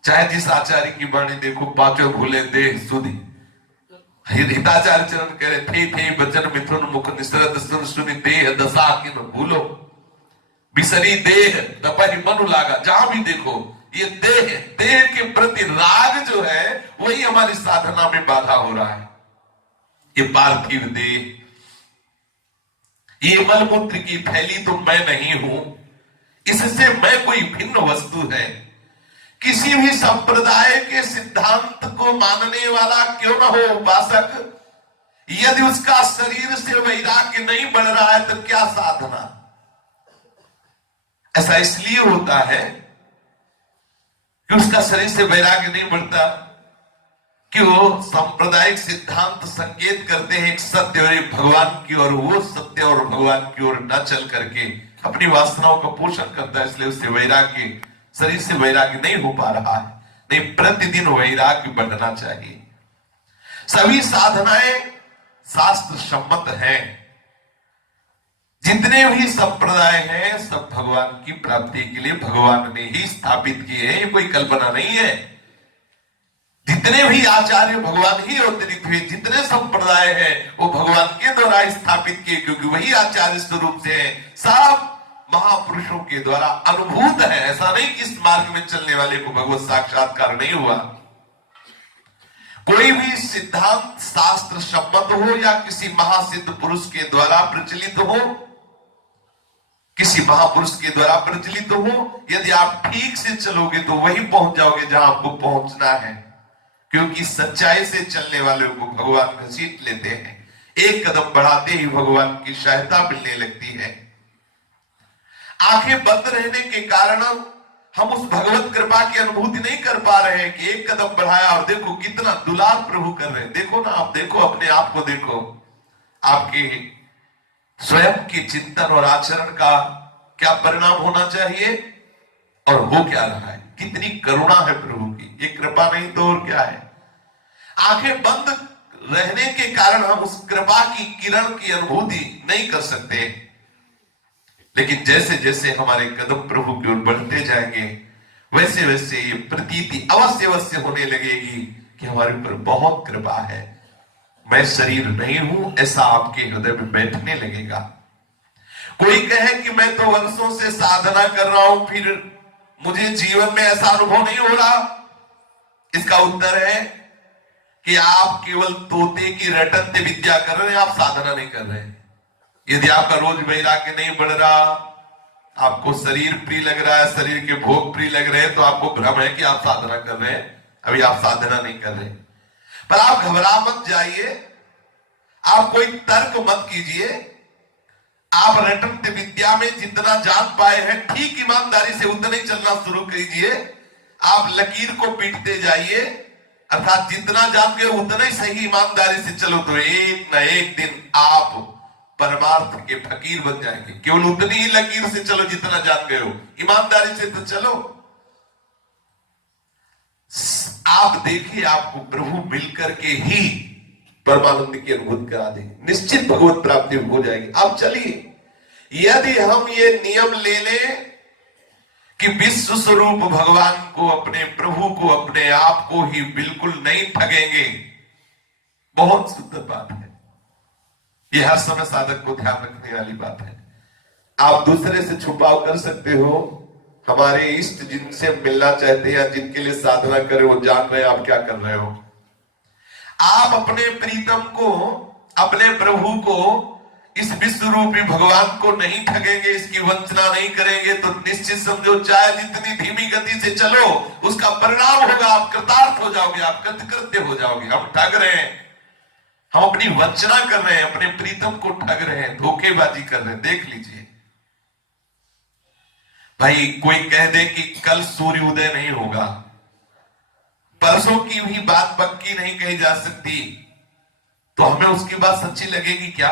चाहे जिस आचार्य की वाणी देखो, पांचों भूले देह सुधी। हिताचार्य चरण कह रहे थे बचन मिथुन मुख निसरत सुन सुनि देह दशा किन भूलो, बिसरी देह तपहि मनु लागा। जहां भी देखो ये देह, देह के प्रति राग जो है वही हमारी साधना में बाधा हो रहा है। ये पार्थिव देह, ये मलमूत्र की थैली तो मैं नहीं हूं, इससे मैं कोई भिन्न वस्तु है। किसी भी संप्रदाय के सिद्धांत को मानने वाला क्यों न हो उपासक, यदि उसका शरीर से वैराग्य नहीं बढ़ रहा है तो क्या साधना। ऐसा इसलिए होता है कि उसका शरीर से वैराग्य नहीं बढ़ता, कि वो सांप्रदायिक सिद्धांत संकेत करते हैं एक सत्य और एक भगवान की ओर, वो सत्य और भगवान की ओर न चल करके अपनी वासनाओं का पोषण करता है, इसलिए उससे वैराग्य, शरीर से वैराग्य नहीं हो पा रहा है। नहीं, प्रतिदिन वैराग्य बढ़ना चाहिए। सभी साधनाएं शास्त्र सम्मत हैं, जितने भी संप्रदाय हैं सब भगवान की प्राप्ति के लिए भगवान ने ही स्थापित किए हैं, ये कोई कल्पना नहीं है। जितने भी आचार्य भगवान ही अवतरित हुए, जितने संप्रदाय हैं वो भगवान के द्वारा स्थापित किए, क्योंकि वही आचार्य स्वरूप से है, सब महापुरुषों के द्वारा अनुभूत है। ऐसा नहीं कि इस मार्ग में चलने वाले को भगवत साक्षात्कार नहीं हुआ। कोई भी सिद्धांत शास्त्र सम्मत हो या किसी महासिद्ध पुरुष के द्वारा प्रचलित हो, किसी महापुरुष के द्वारा प्रचलित हो, यदि आप ठीक से चलोगे तो वही पहुंच जाओगे जहां आपको पहुंचना है, क्योंकि सच्चाई से चलने वालों को भगवान घसीट लेते हैं। एक कदम बढ़ाते ही भगवान की सहायता मिलने लगती है। आंखें बंद रहने के कारण हम उस भगवत कृपा की अनुभूति नहीं कर पा रहे हैं कि एक कदम बढ़ाया और देखो कितना दुलार प्रभु कर रहे हैं। देखो ना, आप देखो, अपने आप को देखो, आपके स्वयं के चिंतन और आचरण का क्या परिणाम होना चाहिए और हो क्या रहा है। कितनी करुणा है प्रभु की, ये कृपा नहीं तो और क्या है। आंखें बंद रहने के कारण हम उस कृपा की किरण की अनुभूति नहीं कर सकते, लेकिन जैसे जैसे हमारे कदम प्रभु की ओर बढ़ते जाएंगे वैसे वैसे ये प्रतीति अवश्य अवश्य होने लगेगी कि हमारे ऊपर बहुत कृपा है, मैं शरीर नहीं हूं, ऐसा आपके हृदय में बैठने लगेगा। कोई कहे कि मैं तो वर्षों से साधना कर रहा हूं, फिर मुझे जीवन में ऐसा अनुभव नहीं हो रहा। इसका उत्तर है कि आप केवल तोते की रटनते विद्या कर रहे हैं, आप साधना नहीं कर रहे हैं। यदि आपका रोज वैराग्य नहीं बढ़ रहा, आपको शरीर प्रिय लग रहा है, शरीर के भोग प्रिय लग रहे हैं, तो आपको भ्रम है कि आप साधना कर रहे हैं, अभी आप साधना नहीं कर रहे। पर आप घबरा मत जाइए, आप कोई तर्क मत कीजिए, आप रटन विद्या में जितना जान पाए हैं ठीक ईमानदारी से उतना ही चलना शुरू कीजिए। आप लकीर को पीटते जाइए, अर्थात जितना जान गए उतना ही सही ईमानदारी से चलो, तो एक न एक दिन आप परमार्थ के फकीर बन जाएंगे। केवल उतनी ही लकीर से चलो जितना जान गए हो, ईमानदारी से तो चलो। आप देखिए, आपको प्रभु मिलकर के ही परमानंद की अनुभूति करा देंगे, निश्चित भगवत प्राप्ति हो जाएगी। आप चलिए, यदि हम ये नियम ले लें कि विश्व स्वरूप भगवान को, अपने प्रभु को, अपने आप को ही बिल्कुल नहीं ठगेंगे, बहुत सुंदर बात है। यह हर समय साधक को ध्यान रखने वाली बात है। आप दूसरे से छुपाव कर सकते हो, हमारे इष्ट जिनसे मिलना चाहते हैं, जिनके लिए साधना करें, वो जान रहे हैं आप क्या कर रहे हो। आप अपने प्रीतम को, अपने प्रभु को, इस विश्व रूपी भगवान को नहीं ठगेंगे, इसकी वंचना नहीं करेंगे, तो निश्चित समझो, चाहे जितनी धीमी गति से चलो, उसका परिणाम होगा, आप कृतार्थ हो जाओगे, आप कृतकृत्य हो जाओगे। हम ठग रहे हैं, हम अपनी वंचना कर रहे हैं, अपने प्रीतम को ठग रहे हैं, धोखेबाजी कर रहे हैं। देख लीजिए भाई, कोई कह दे कि कल सूर्य उदय नहीं होगा, परसों की भी बात पक्की नहीं कही जा सकती, तो हमें उसकी बात सच्ची लगेगी क्या?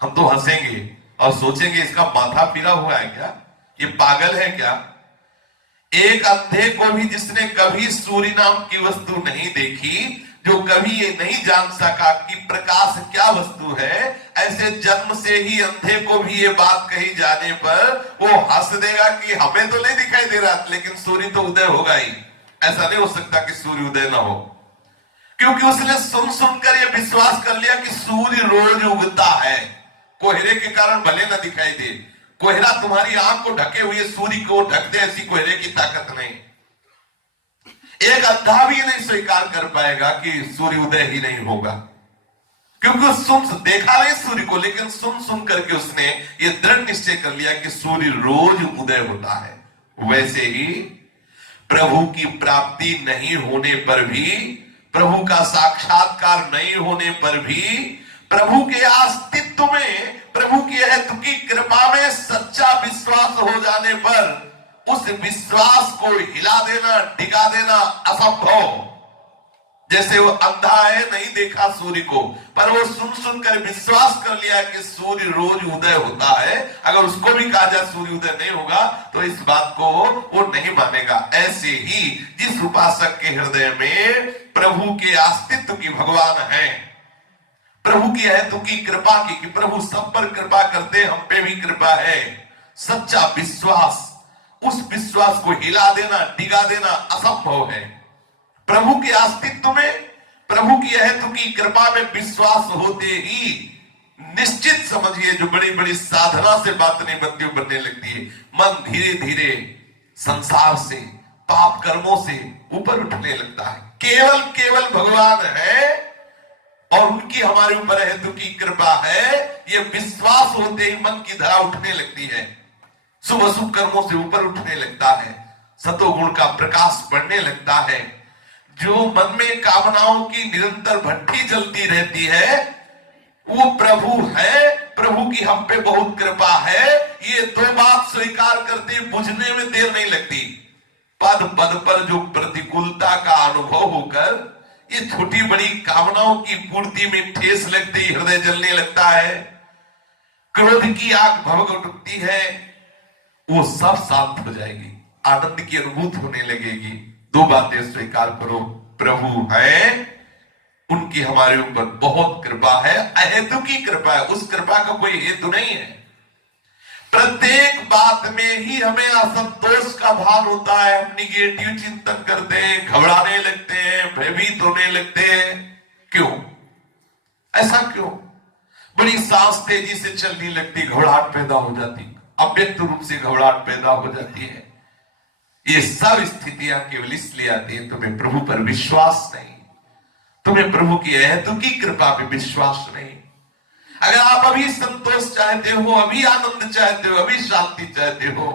हम तो हंसेंगे और सोचेंगे इसका माथा फिरा हुआ है क्या, ये पागल है क्या। एक अंधे को भी जिसने कभी सूर्य नाम की वस्तु नहीं देखी, जो कभी ये नहीं जान सका कि प्रकाश क्या वस्तु है, ऐसे जन्म से ही अंधे को भी ये बात कही जाने पर वो हंस देगा कि हमें तो नहीं दिखाई दे रहा, लेकिन सूर्य तो उदय होगा ही। ऐसा नहीं हो सकता कि सूर्य उदय ना हो, क्योंकि उसने सुन सुनकर ये विश्वास कर लिया कि सूर्य रोज उगता है। कोहरे के कारण भले ना दिखाई दे, कोहरा तुम्हारी आंख को ढके हुए सूर्य को ढक दे, ऐसी कोहरे की ताकत नहीं। एक अंधा भी नहीं स्वीकार कर पाएगा कि सूर्य उदय ही नहीं होगा, क्योंकि सुन देखा नहीं सूर्य को, लेकिन सुन सुन करके उसने ये दृढ़ निश्चय कर लिया कि सूर्य रोज उदय होता है। वैसे ही प्रभु की प्राप्ति नहीं होने पर भी, प्रभु का साक्षात्कार नहीं होने पर भी, प्रभु के अस्तित्व में, प्रभु की हेतु की कृपा में सच्चा विश्वास हो जाने पर उस विश्वास को हिला देना, डिगा देना असंभव। जैसे वो अंधा है, नहीं देखा सूर्य को, पर वो सुन सुनकर विश्वास कर लिया कि सूर्य रोज उदय होता है। अगर उसको भी कहा जाए सूर्य उदय नहीं होगा तो इस बात को वो नहीं मानेगा। ऐसे ही जिस उपासक के हृदय में प्रभु के अस्तित्व की भगवान है, प्रभु की है तो की कृपा की, कि प्रभु सब पर कृपा करते, हम पे भी कृपा है, सच्चा विश्वास, उस विश्वास को हिला देना, डिगा देना असंभव है। प्रभु के अस्तित्व में, प्रभु की हेतु की कृपा में विश्वास होते ही निश्चित समझिए जो बड़ी बड़ी साधना से बात नहीं बनती, बनने लगती है। मन धीरे धीरे संसार से, पाप कर्मों से ऊपर उठने लगता है। केवल केवल भगवान है और उनकी हमारे ऊपर हेतु की कृपा है, ये विश्वास होते ही मन की धरा उठने लगती है, शुभ अशुभ कर्मों से ऊपर उठने लगता है, सतोगुण का प्रकाश बढ़ने लगता है। जो मन में कामनाओं की निरंतर भट्टी जलती रहती है, वो प्रभु है, प्रभु की हम पे बहुत कृपा है, ये दो बात स्वीकार करते बुझने में देर नहीं लगती। पद पद पर जो प्रतिकूलता का अनुभव होकर ये छोटी बड़ी कामनाओं की पूर्ति में ठेस लगती, हृदय जलने लगता है, क्रोध की आग भभक उठती है, वो सब शांत हो जाएगी, आनंद की अनुभूति होने लगेगी। दो बातें स्वीकार करो, प्रभु है, उनकी हमारे ऊपर बहुत कृपा है, अहेतु की कृपा है, उस कृपा का कोई हेतु नहीं है। प्रत्येक बात में ही हमें असंतोष का भाव होता है, हम निगेटिव चिंतन करते हैं, घबराने लगते हैं, भयभीत होने लगते हैं। क्यों? ऐसा क्यों? बड़ी सांस तेजी से चलने लगती, घबराहट पैदा हो जाती, अव्यक्त रूप से घबराहट पैदा हो जाती है। ये सब स्थितियां केवल इसलिए आती है तुम्हें प्रभु पर विश्वास नहीं, तुम्हें प्रभु की हेतु की कृपा पे विश्वास नहीं। अगर आप अभी संतोष चाहते हो, अभी आनंद चाहते हो, अभी शांति चाहते हो,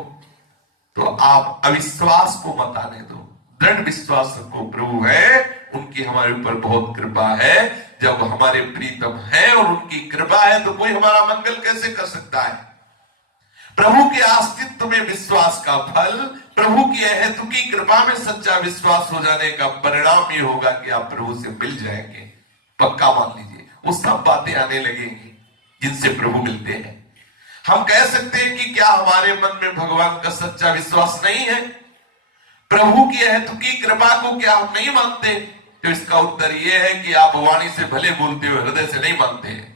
तो आप अविश्वास को मत आने दो, दृढ़ विश्वास रखो, प्रभु है, उनकी हमारे ऊपर बहुत कृपा है। जब हमारे प्रीतम है और उनकी कृपा है तो कोई हमारा मंगल कैसे कर सकता है? प्रभु के अस्तित्व में विश्वास का फल, प्रभु की हेतु की कृपा में सच्चा विश्वास हो जाने का परिणाम ये होगा कि आप प्रभु से मिल जाएंगे। पक्का मान लीजिए, वो सब बातें आने लगेंगी जिनसे प्रभु मिलते हैं। हम कह सकते हैं कि क्या हमारे मन में भगवान का सच्चा विश्वास नहीं है? प्रभु की हेतु की कृपा को क्या हम नहीं मानते? तो इसका उत्तर यह है कि आप वाणी से भले बोलते हो, हृदय से नहीं मानते हैं।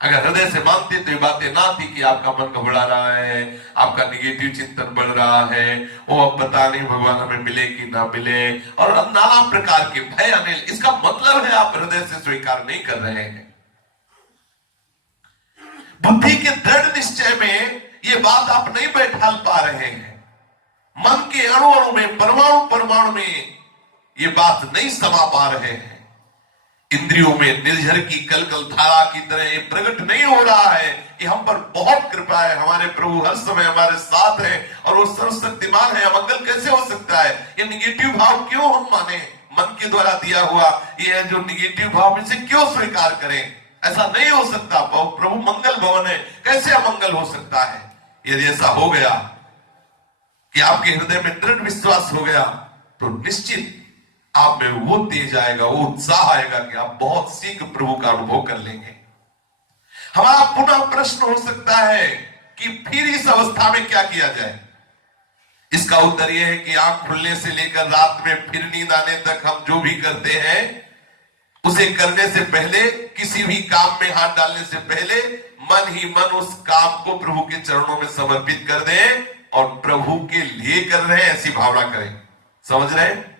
अगर हृदय से मानते तो ये बातें ना थी कि आपका मन घबरा रहा है, आपका निगेटिव चिंतन बढ़ रहा है, वो अब पता नहीं भगवान हमें मिले कि ना मिले, और नाना प्रकार के भय आने। इसका मतलब है आप हृदय से स्वीकार नहीं कर रहे हैं। बुद्धि के दृढ़ निश्चय में ये बात आप नहीं बैठा पा रहे हैं। मन के अणु अणु में, परमाणु परमाणु में ये बात नहीं समा पा रहे हैं। इंद्रियों में निर्झर की कलकल धारा की तरह ये प्रकट नहीं हो रहा है कि हम पर बहुत कृपा है, हमारे प्रभु हर समय हमारे साथ है और वो सर्वशक्तिमान है। अमंगल कैसे हो सकता है? ये निगेटिव भाव क्यों हम माने? मन के द्वारा दिया हुआ ये है जो निगेटिव भाव, इसे क्यों स्वीकार करें? ऐसा नहीं हो सकता। प्रभु मंगल भवन है, कैसे अमंगल हो सकता है? यदि ऐसा हो गया कि आपके हृदय में दृढ़ विश्वास हो गया तो निश्चित आप में वो तेज आएगा, वो उत्साह आएगा कि आप बहुत शीघ्र प्रभु का अनुभव कर लेंगे। हमारा पुनः प्रश्न हो सकता है कि फिर इस अवस्था में क्या किया जाए? इसका उत्तर यह है कि आंख खुलने से लेकर रात में फिर नींद आने तक हम जो भी करते हैं उसे करने से पहले, किसी भी काम में हाथ डालने से पहले मन ही मन उस काम को प्रभु के चरणों में समर्पित कर दें और प्रभु के लिए कर रहे हैं ऐसी भावना करें। समझ रहे हैं?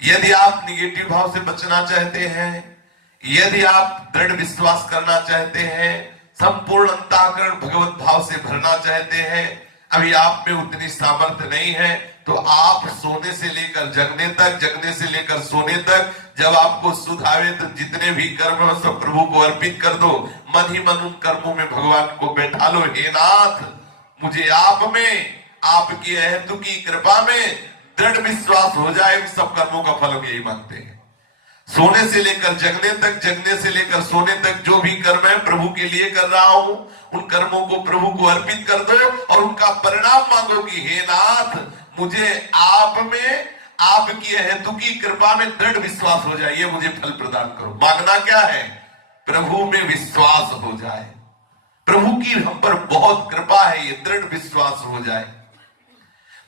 यदि आप निगेटिव भाव से बचना चाहते हैं, यदि आप दृढ़ विश्वास करना चाहते हैं, संपूर्ण अंतःकरण भगवत भाव से भरना चाहते हैं, अभी आप में उतनी सामर्थ्य नहीं है, तो आप सोने से लेकर जगने तक, जगने से लेकर सोने तक, जब आपको सुध आवे तो जितने भी कर्म है सब प्रभु को अर्पित कर दो। मन ही मन उन कर्मों में भगवान को बैठा लो। हे नाथ, मुझे आप में, आपकी हेतु की कृपा में दृढ़ विश्वास हो जाए, सब कर्मों का फल हम यही मांगते हैं। सोने से लेकर जगने तक, जगने से लेकर सोने तक जो भी कर्म है प्रभु के लिए कर रहा हूं, उन कर्मों को प्रभु को अर्पित कर दो और उनका परिणाम मांगो कि हे नाथ, मुझे आप में, आपकी हेतु की कृपा में दृढ़ विश्वास हो जाए, ये मुझे फल प्रदान करो। मांगना क्या है? प्रभु में विश्वास हो जाए, प्रभु की हम पर बहुत कृपा है, ये दृढ़ विश्वास हो जाए।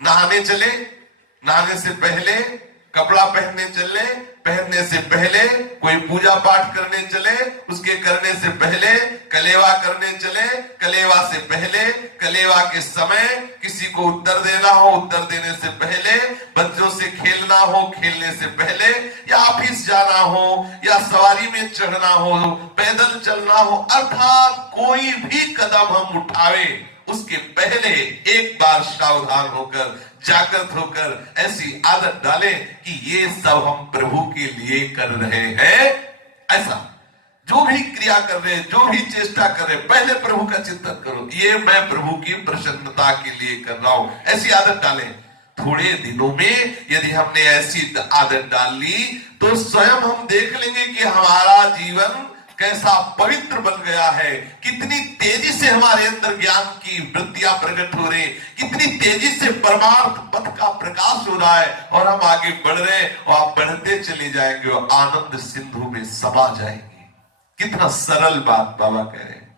नहाने चले, नहाने से पहले कपड़ा पहनने चले, पहनने से पहले कोई पूजा पाठ करने चले, उसके करने से पहले कलेवा करने चले, कलेवा से पहले, कलेवा के समय किसी को उत्तर देना हो, उत्तर देने से पहले, बच्चों से खेलना हो, खेलने से पहले, या ऑफिस जाना हो, या सवारी में चढ़ना हो, पैदल चलना हो, अर्थात कोई भी कदम हम उठावे उसके पहले एक बार सावधान होकर, जागृत होकर ऐसी आदत डालें कि ये सब हम प्रभु के लिए कर रहे हैं। ऐसा जो भी क्रिया कर रहे हैं, जो भी चेष्टा कर रहे हैं, पहले प्रभु का चिंतन करो, ये मैं प्रभु की प्रसन्नता के लिए कर रहा हूं, ऐसी आदत डालें। थोड़े दिनों में यदि हमने ऐसी आदत डाल ली तो स्वयं हम देख लेंगे कि हमारा जीवन कैसा पवित्र बन गया है, कितनी तेजी से हमारे अंदर ज्ञान की वृत्तियां प्रकट हो रही, कितनी तेजी से परमार्थ पथ का प्रकाश हो रहा है और हम आगे बढ़ रहे हैं और आप बढ़ते चले जाएंगे और आनंद सिंधु में समा जाएंगे। कितना सरल बात बाबा कह रहे हैं।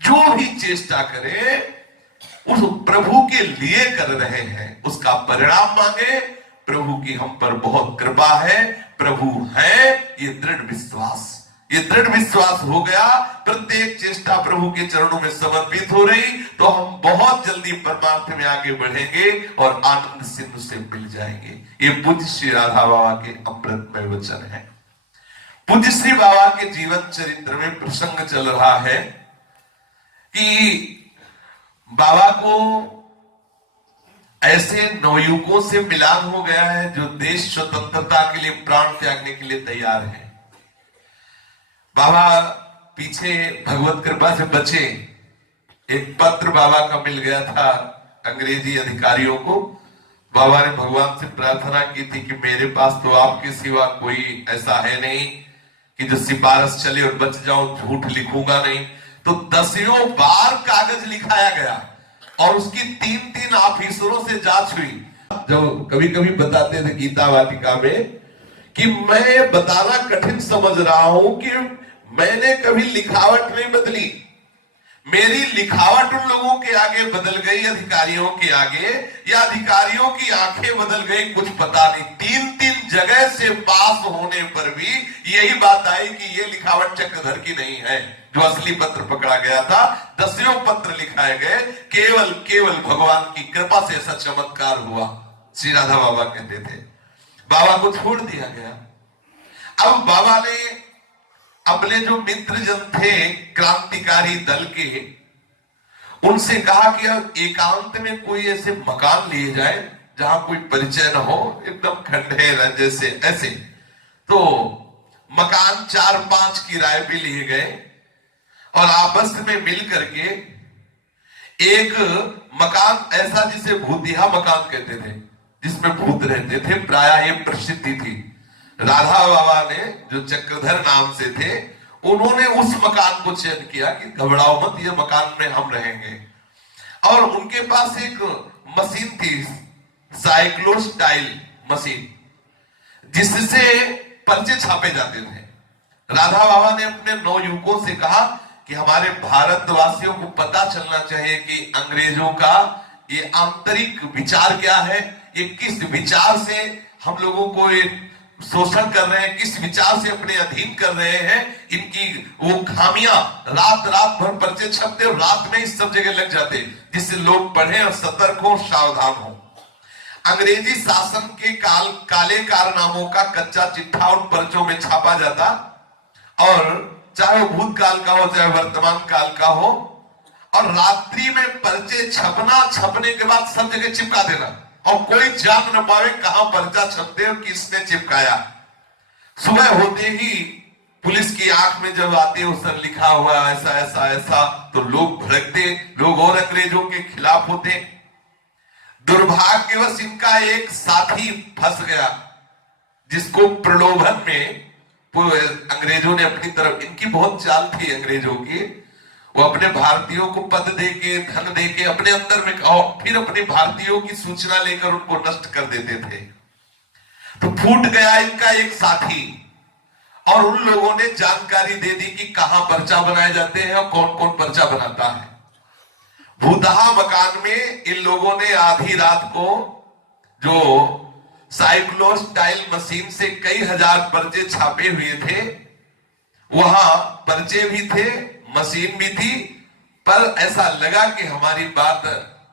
जो भी चेष्टा करें उस प्रभु के लिए कर रहे हैं, उसका परिणाम मांगे। प्रभु की हम पर बहुत कृपा है, प्रभु है, ये दृढ़ विश्वास, ये दृढ़ विश्वास हो गया, प्रत्येक चेष्टा प्रभु के चरणों में समर्पित हो रही तो हम बहुत जल्दी परमार्थ में आगे बढ़ेंगे और आनंद सिंधु से मिल जाएंगे। ये पूज्य श्री राधा बाबा के अमृतमय वचन है। पूज्य श्री बाबा के जीवन चरित्र में प्रसंग चल रहा है कि बाबा को ऐसे नवयुवकों से मिलान हो गया है जो देश स्वतंत्रता के लिए प्राण त्यागने के लिए तैयार है। बाबा पीछे भगवत कृपा से बचे। एक पत्र बाबा का मिल गया था अंग्रेजी अधिकारियों को। बाबा ने भगवान से प्रार्थना की थी कि मेरे पास तो आपके सिवा कोई ऐसा है नहीं कि जो सिफारिश चले और बच जाऊं, झूठ लिखूंगा नहीं। तो 10 बार कागज लिखाया गया और उसकी 3-3 ऑफिसरों से जांच हुई। जो कभी कभी बताते थे गीता वाटिका में कि मैं बताना कठिन समझ रहा हूं कि मैंने कभी लिखावट नहीं बदली, मेरी लिखावट उन लोगों के आगे बदल गई, अधिकारियों के आगे, या अधिकारियों की आंखें बदल गई, कुछ पता नहीं। 3-3 जगह से पास होने पर भी यही बात आई कि ये लिखावट चक्रधर की नहीं है। जो असली पत्र पकड़ा गया था, 10 पत्र लिखाए गए, केवल भगवान की कृपा से ऐसा चमत्कार हुआ। श्री राधा बाबा कहते थे। बाबा को छोड़ दिया गया। अब बाबा ने अपने जो मित्र जन थे क्रांतिकारी दल के, उनसे कहा कि अब एकांत में कोई ऐसे मकान लिए जाए जहां कोई परिचय न हो, एकदम खंडेर जैसे ऐसे। तो मकान 4-5 किराए पे लिए गए और आपस में मिल करके एक मकान ऐसा जिसे भूतिया मकान कहते थे, जिसमें भूत रहते थे, प्रायः ये प्रसिद्धि थी। राधा बाबा ने जो चक्रधर नाम से थे, उन्होंने उस मकान को चयन किया कि घबराओ मत, ये मकान में हम रहेंगे। और उनके पास एक मशीन थी, साइक्लोस्टाइल मशीन, जिससे पर्चे छापे जाते थे। राधा बाबा ने अपने नवयुवकों से कहा कि हमारे भारतवासियों को पता चलना चाहिए कि अंग्रेजों का ये आंतरिक विचार क्या है, ये किस विचार से हम लोगों को ये शोषण कर रहे हैं, किस विचार से अपने अधीन कर रहे हैं। इनकी वो खामियां, रात भर पर्चे छपते और रात में इस सब जगह लग जाते, जिससे लोग पढ़े और सतर्क हो, सावधान हो। अंग्रेजी शासन के काले कारनामों का कच्चा चिट्ठा उन पर्चों में छापा जाता, और चाहे वो भूतकाल का हो चाहे वर्तमान काल का हो, और रात्रि में पर्चे छपने के बाद सब जगह चिपका देना, और कोई जान न पावे कहां पर्चा छपते और किसने चिपकाया। सुबह होते ही पुलिस की आंख में जब आते उस पर लिखा हुआ ऐसा ऐसा ऐसा, तो लोग भड़कते, लोग और अंग्रेजों के खिलाफ होते। दुर्भाग्यवश इनका एक साथी फंस गया, जिसको प्रलोभन में अंग्रेजों ने अपनी तरफ, इनकी बहुत चाल थी अंग्रेजों की, वो अपने भारतीयों को पद देके, धन देके अपने अंदर में, और फिर अपने भारतीयों की सूचना लेकर उनको नष्ट कर देते थे। तो फूट गया इनका एक साथी, और उन लोगों ने जानकारी दे दी कि कहां पर्चा बनाए जाते हैं और कौन कौन पर्चा बनाता है। भूतहा मकान में इन लोगों ने आधी रात को जो साइक्लोस्टाइल मशीन से कई हजार पर्चे छापे हुए थे, वहां पर्चे भी थे, मशीन भी थी, पर ऐसा लगा कि हमारी बात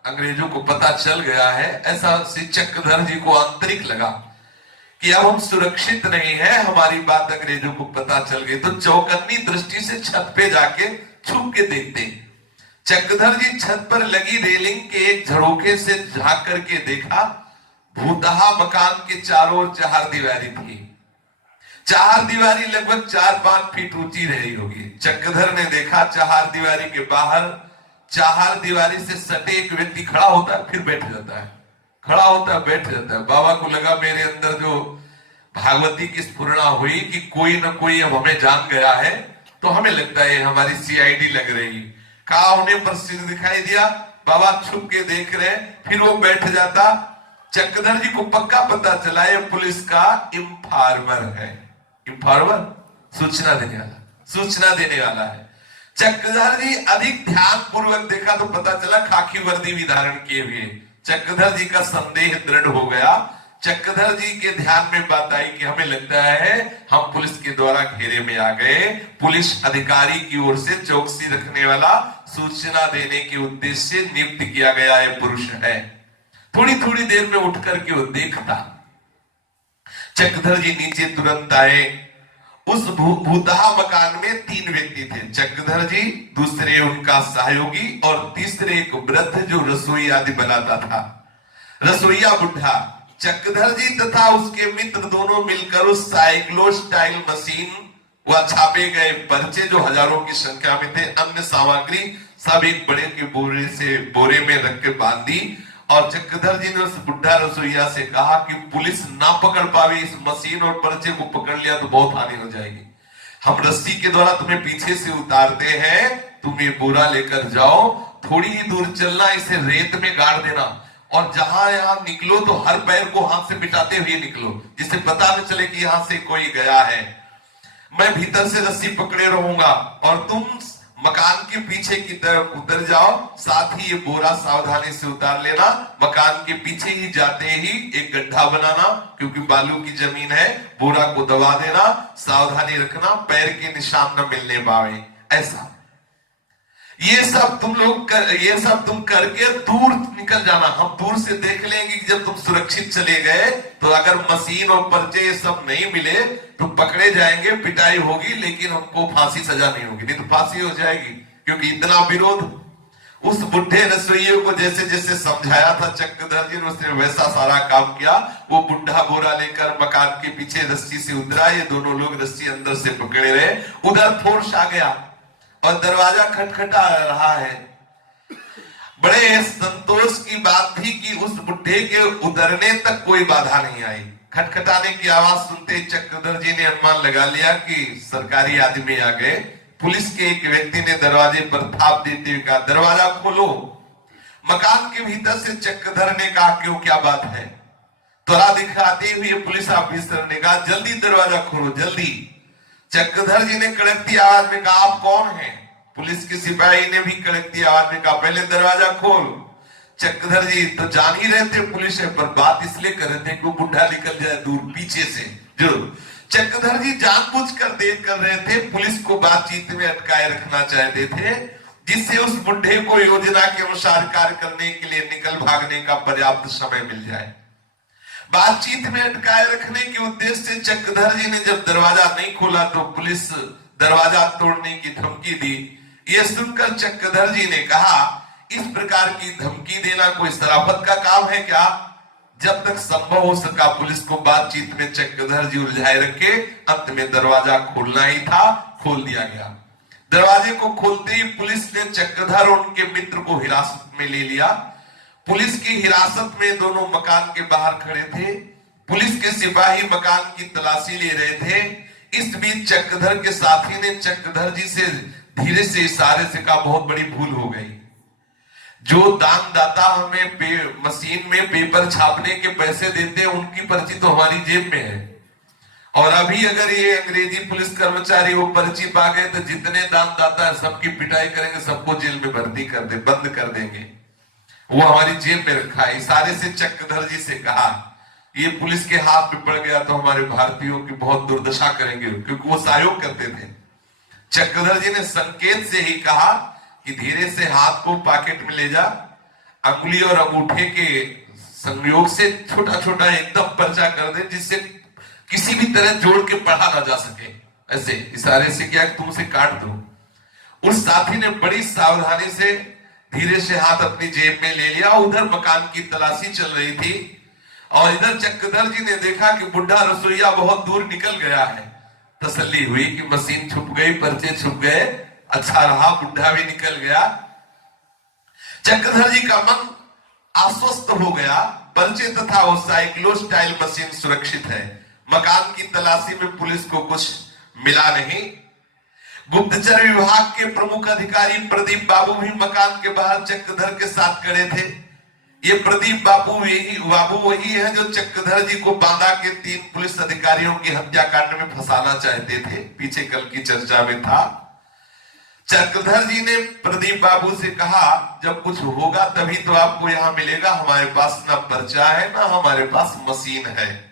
अंग्रेजों को पता चल गया है, ऐसा श्री चक्रधर जी को आंतरिक लगा कि अब हम सुरक्षित नहीं है, हमारी बात अंग्रेजों को पता चल गई। तो चौकन्नी दृष्टि से छत पे जाके छुप के देखते, चक्रधर जी छत पर लगी रेलिंग के एक झरोखे से झांक करके देखा, भूतहा मकान के चारों ओर चार दीवारी थी। चार दीवारी लगभग 4-5 फीट ऊंची रही होगी। चक्रधर ने देखा चार दीवारी के बाहर, चार दीवारी से सटे एक व्यक्ति खड़ा होता है, फिर बैठ जाता है, खड़ा होता है, बैठ जाता है। बाबा को लगा मेरे अंदर जो भागवती की स्फुरणा हुई कि कोई ना कोई अब हमें जान गया है, तो हमें लगता है हमारी सीआईडी लग रही। कहा उन्हें प्रसिद्ध दिखाई दिया, बाबा छुप के देख रहे, फिर वो बैठ जाता। चक्रधर जी को पक्का पता चला ये पुलिस का इंफॉर्मर है। इंफॉर्मर सूचना देने वाला, सूचना देने वाला है। चक्रधर जी अधिक ध्यान पूर्वक देखा तो पता चला खाकी वर्दी भी धारण किए हुए। चक्रधर जी का संदेह दृढ़ हो गया। चक्रधर जी के ध्यान में बात आई कि हमें लगता है हम पुलिस के द्वारा घेरे में आ गए। पुलिस अधिकारी की ओर से चौकसी रखने वाला, सूचना देने के उद्देश्य से नियुक्त किया गया है पुरुष है। थोड़ी थोड़ी देर में उठ करके वो देखता। चक्रधर जी नीचे तुरंत आए। उस भूतहा मकान में 3 व्यक्ति थे, चक्रधर जी, दूसरे उनका सहयोगी और तीसरे एक वृद्ध जो रसोई आदि बनाता था, रसोईया बुढ़ा। चक्रधर जी तथा उसके मित्र दोनों मिलकर उस साइक्लोस्टाइल मशीन व छापे गए पर्चे जो हजारों की संख्या में थे, अन्य सामग्री सब एक बड़े के बोरे में रख के बांधी। और चक्रधर जी ने उस बुढ़ा रसोईया से कहा कि पुलिस ना पकड़ पावे इस मशीन और पर्चे को, पकड़ लिया तो बहुत हानि हो जाएगी। हम रस्सी के द्वारा तुम्हें पीछे से उतारते हैं, तुम ये बोरा लेकर जाओ, थोड़ी ही दूर चलना, इसे रेत में गाड़ देना, और जहां यहां निकलो तो हर पैर को हाथ से मिटाते हुए निकलो, जिससे पता न चले कि यहां से कोई गया है। मैं भीतर से रस्सी पकड़े रहूंगा और तुम मकान के पीछे की तरफ उतर जाओ, साथ ही ये बोरा सावधानी से उतार लेना। मकान के पीछे ही जाते ही एक गड्ढा बनाना, क्योंकि बालू की जमीन है, बोरा को दबा देना, सावधानी रखना, पैर के निशान न मिलने पाए। ऐसा ये सब तुम करके दूर निकल जाना। हम दूर से देख लेंगे कि जब तुम सुरक्षित चले गए तो अगर मशीन और पर्चे ये सब नहीं मिले तो पकड़े जाएंगे, पिटाई होगी, लेकिन हमको फांसी सजा नहीं होगी। नहीं तो फांसी हो जाएगी, क्योंकि इतना विरोध। उस बुढ़े रसोइये को जैसे जैसे समझाया था चक्रधर जी ने, उसने वैसा सारा काम किया। वो बुढ़ा बोरा लेकर मकान के पीछे रस्सी से उतरा, ये दोनों लोग रस्सी अंदर से पकड़े रहे। उधर फोर्स आ गया और दरवाजा खटखटा रहा है। बड़े संतोष की बात थी कि उस बुढ़े के उतरने तक कोई बाधा नहीं आई। खटखटाने की आवाज सुनते चक्रधर जी ने अनुमान लगा लिया कि सरकारी आदमी आ गए। पुलिस के एक व्यक्ति ने दरवाजे पर थाप देते हुए कहा, दरवाजा खोलो। मकान के भीतर से चक्रधर ने कहा, क्यों, क्या बात है? त्वरा दिखाते हुए पुलिस ऑफिसर ने कहा, जल्दी दरवाजा खोलो, जल्दी। चक्रधर जी ने कड़कती आवाज में कहा, आप कौन हैं? पुलिस के सिपाही ने भी कड़कती आवाज में कहा, पहले दरवाजा खोल। चक्रधर जी तो जान ही रहे थे पुलिस है, पर बात इसलिए कर रहे थे कि वो बुढ़ा निकल जाए दूर पीछे से। जो चक्रधर जी जानबूझकर देर कर रहे थे, पुलिस को बातचीत में अटकाए रखना चाहते थे, जिससे उस बुढ़े को योजना के अनुसार कार्य करने के लिए निकल भागने का पर्याप्त समय मिल जाए। बातचीत में अटकाए रखने के उद्देश्य से चक्रधर जी ने जब दरवाजा नहीं खोला तो पुलिस दरवाजा तोड़ने की धमकी दी। यह सुनकर चक्रधर जी ने कहा, इस प्रकार की धमकी देना कोई शराफत का काम है क्या? जब तक संभव हो सका पुलिस को बातचीत में चक्रधर जी उलझाए रखे। अंत में दरवाजा खोलना ही था, खोल दिया गया। दरवाजे को खोलते ही पुलिस ने चक्रधर और उनके मित्र को हिरासत में ले लिया। पुलिस की हिरासत में दोनों मकान के बाहर खड़े थे। पुलिस के सिपाही मकान की तलाशी ले रहे थे। इस बीच चक्रधर के साथी ने चक्रधर जी से धीरे से इशारे से कहा, बहुत बड़ी भूल हो गई। जो दानदाता हमें मशीन में पेपर छापने के पैसे देते हैं, उनकी पर्ची तो हमारी जेब में है, और अभी अगर ये अंग्रेजी पुलिस कर्मचारी वो पर्ची पा गए तो जितने दानदाता है सबकी पिटाई करेंगे, सबको जेल में भर्ती कर दे, बंद कर देंगे। वो हमारी जेब में रखा है। इशारे से चक्रधर जी से कहा, ये पुलिस के हाथ में पड़ गया तो हमारे भारतीयों की बहुत दुर्दशा करेंगे, क्योंकि वो सहयोग करते थे। चक्रधर जी ने संकेत से ही कहा कि धीरे से हाथ को पॉकेट में ले जा, अंगुली और अंगूठे के संयोग से छोटा छोटा एकदम पर्चा कर दे, जिससे किसी भी तरह जोड़ के पढ़ा ना जा सके। ऐसे इशारे से क्या तुमसे काट दो। उस साथी ने बड़ी सावधानी से धीरे से हाथ अपनी जेब में ले लिया। उधर मकान की तलाशी चल रही थी और इधर चक्रधर जी ने देखा कि बुढ़ा रसोईया बहुत दूर निकल गया है। तसल्ली हुई कि मशीन छुप गई, पर्चे छुप गए, अच्छा रहा, बुढ़ा भी निकल गया। चक्रधर जी का मन आश्वस्त हो गया, पर्चे तथा वो साइक्लो स्टाइल मशीन सुरक्षित है। मकान की तलाशी में पुलिस को कुछ मिला नहीं। गुप्तचर विभाग के प्रमुख अधिकारी प्रदीप बाबू भी मकान के बाहर चक्रधर के साथ खड़े थे। ये प्रदीप बाबू वही है जो चक्रधर जी को बांदा के 3 पुलिस अधिकारियों की हत्याकांड में फंसाना चाहते थे, पीछे कल की चर्चा में था। चक्रधर जी ने प्रदीप बाबू से कहा, जब कुछ होगा तभी तो आपको यहां मिलेगा, हमारे पास ना पर्चा है ना हमारे पास मशीन है।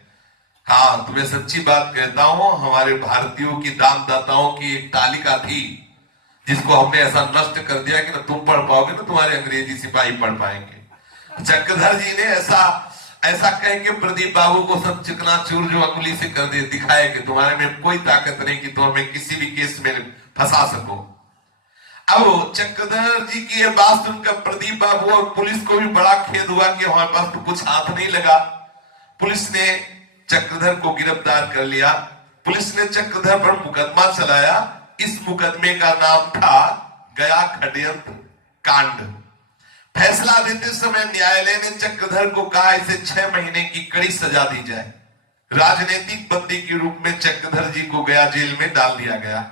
हाँ, तुम्हें सच्ची बात कहता हूं, हमारे भारतीयों की दानदाताओं की एक तालिका थी जिसको हमने ऐसा नष्ट कर दिया कि ना तुम पढ़ पाओगे ना तुम्हारे अंग्रेजी सिपाही पढ़ पाएंगे। चक्रधर जी ने ऐसा कह के प्रदीप बाबू को सब चिकनाचूर जो अंगुली से कर दे दिखाया कि तुम्हारे में कोई ताकत नहीं कि तुम हमें किसी भी केस में फंसा सको। अब चक्रधर जी की ये बात सुनकर प्रदीप बाबू और पुलिस को भी बड़ा खेद हुआ कि हमारे पास तो कुछ हाथ नहीं लगा। पुलिस ने चक्रधर को गिरफ्तार कर लिया। पुलिस ने चक्रधर पर मुकदमा चलाया। इस मुकदमे का नाम था गया षड्यंत्र कांड। फैसला देते समय न्यायालय ने चक्रधर को कहा, इसे 6 महीने की कड़ी सजा दी जाए। राजनीतिक बंदी के रूप में चक्रधर जी को गया जेल में डाल दिया गया।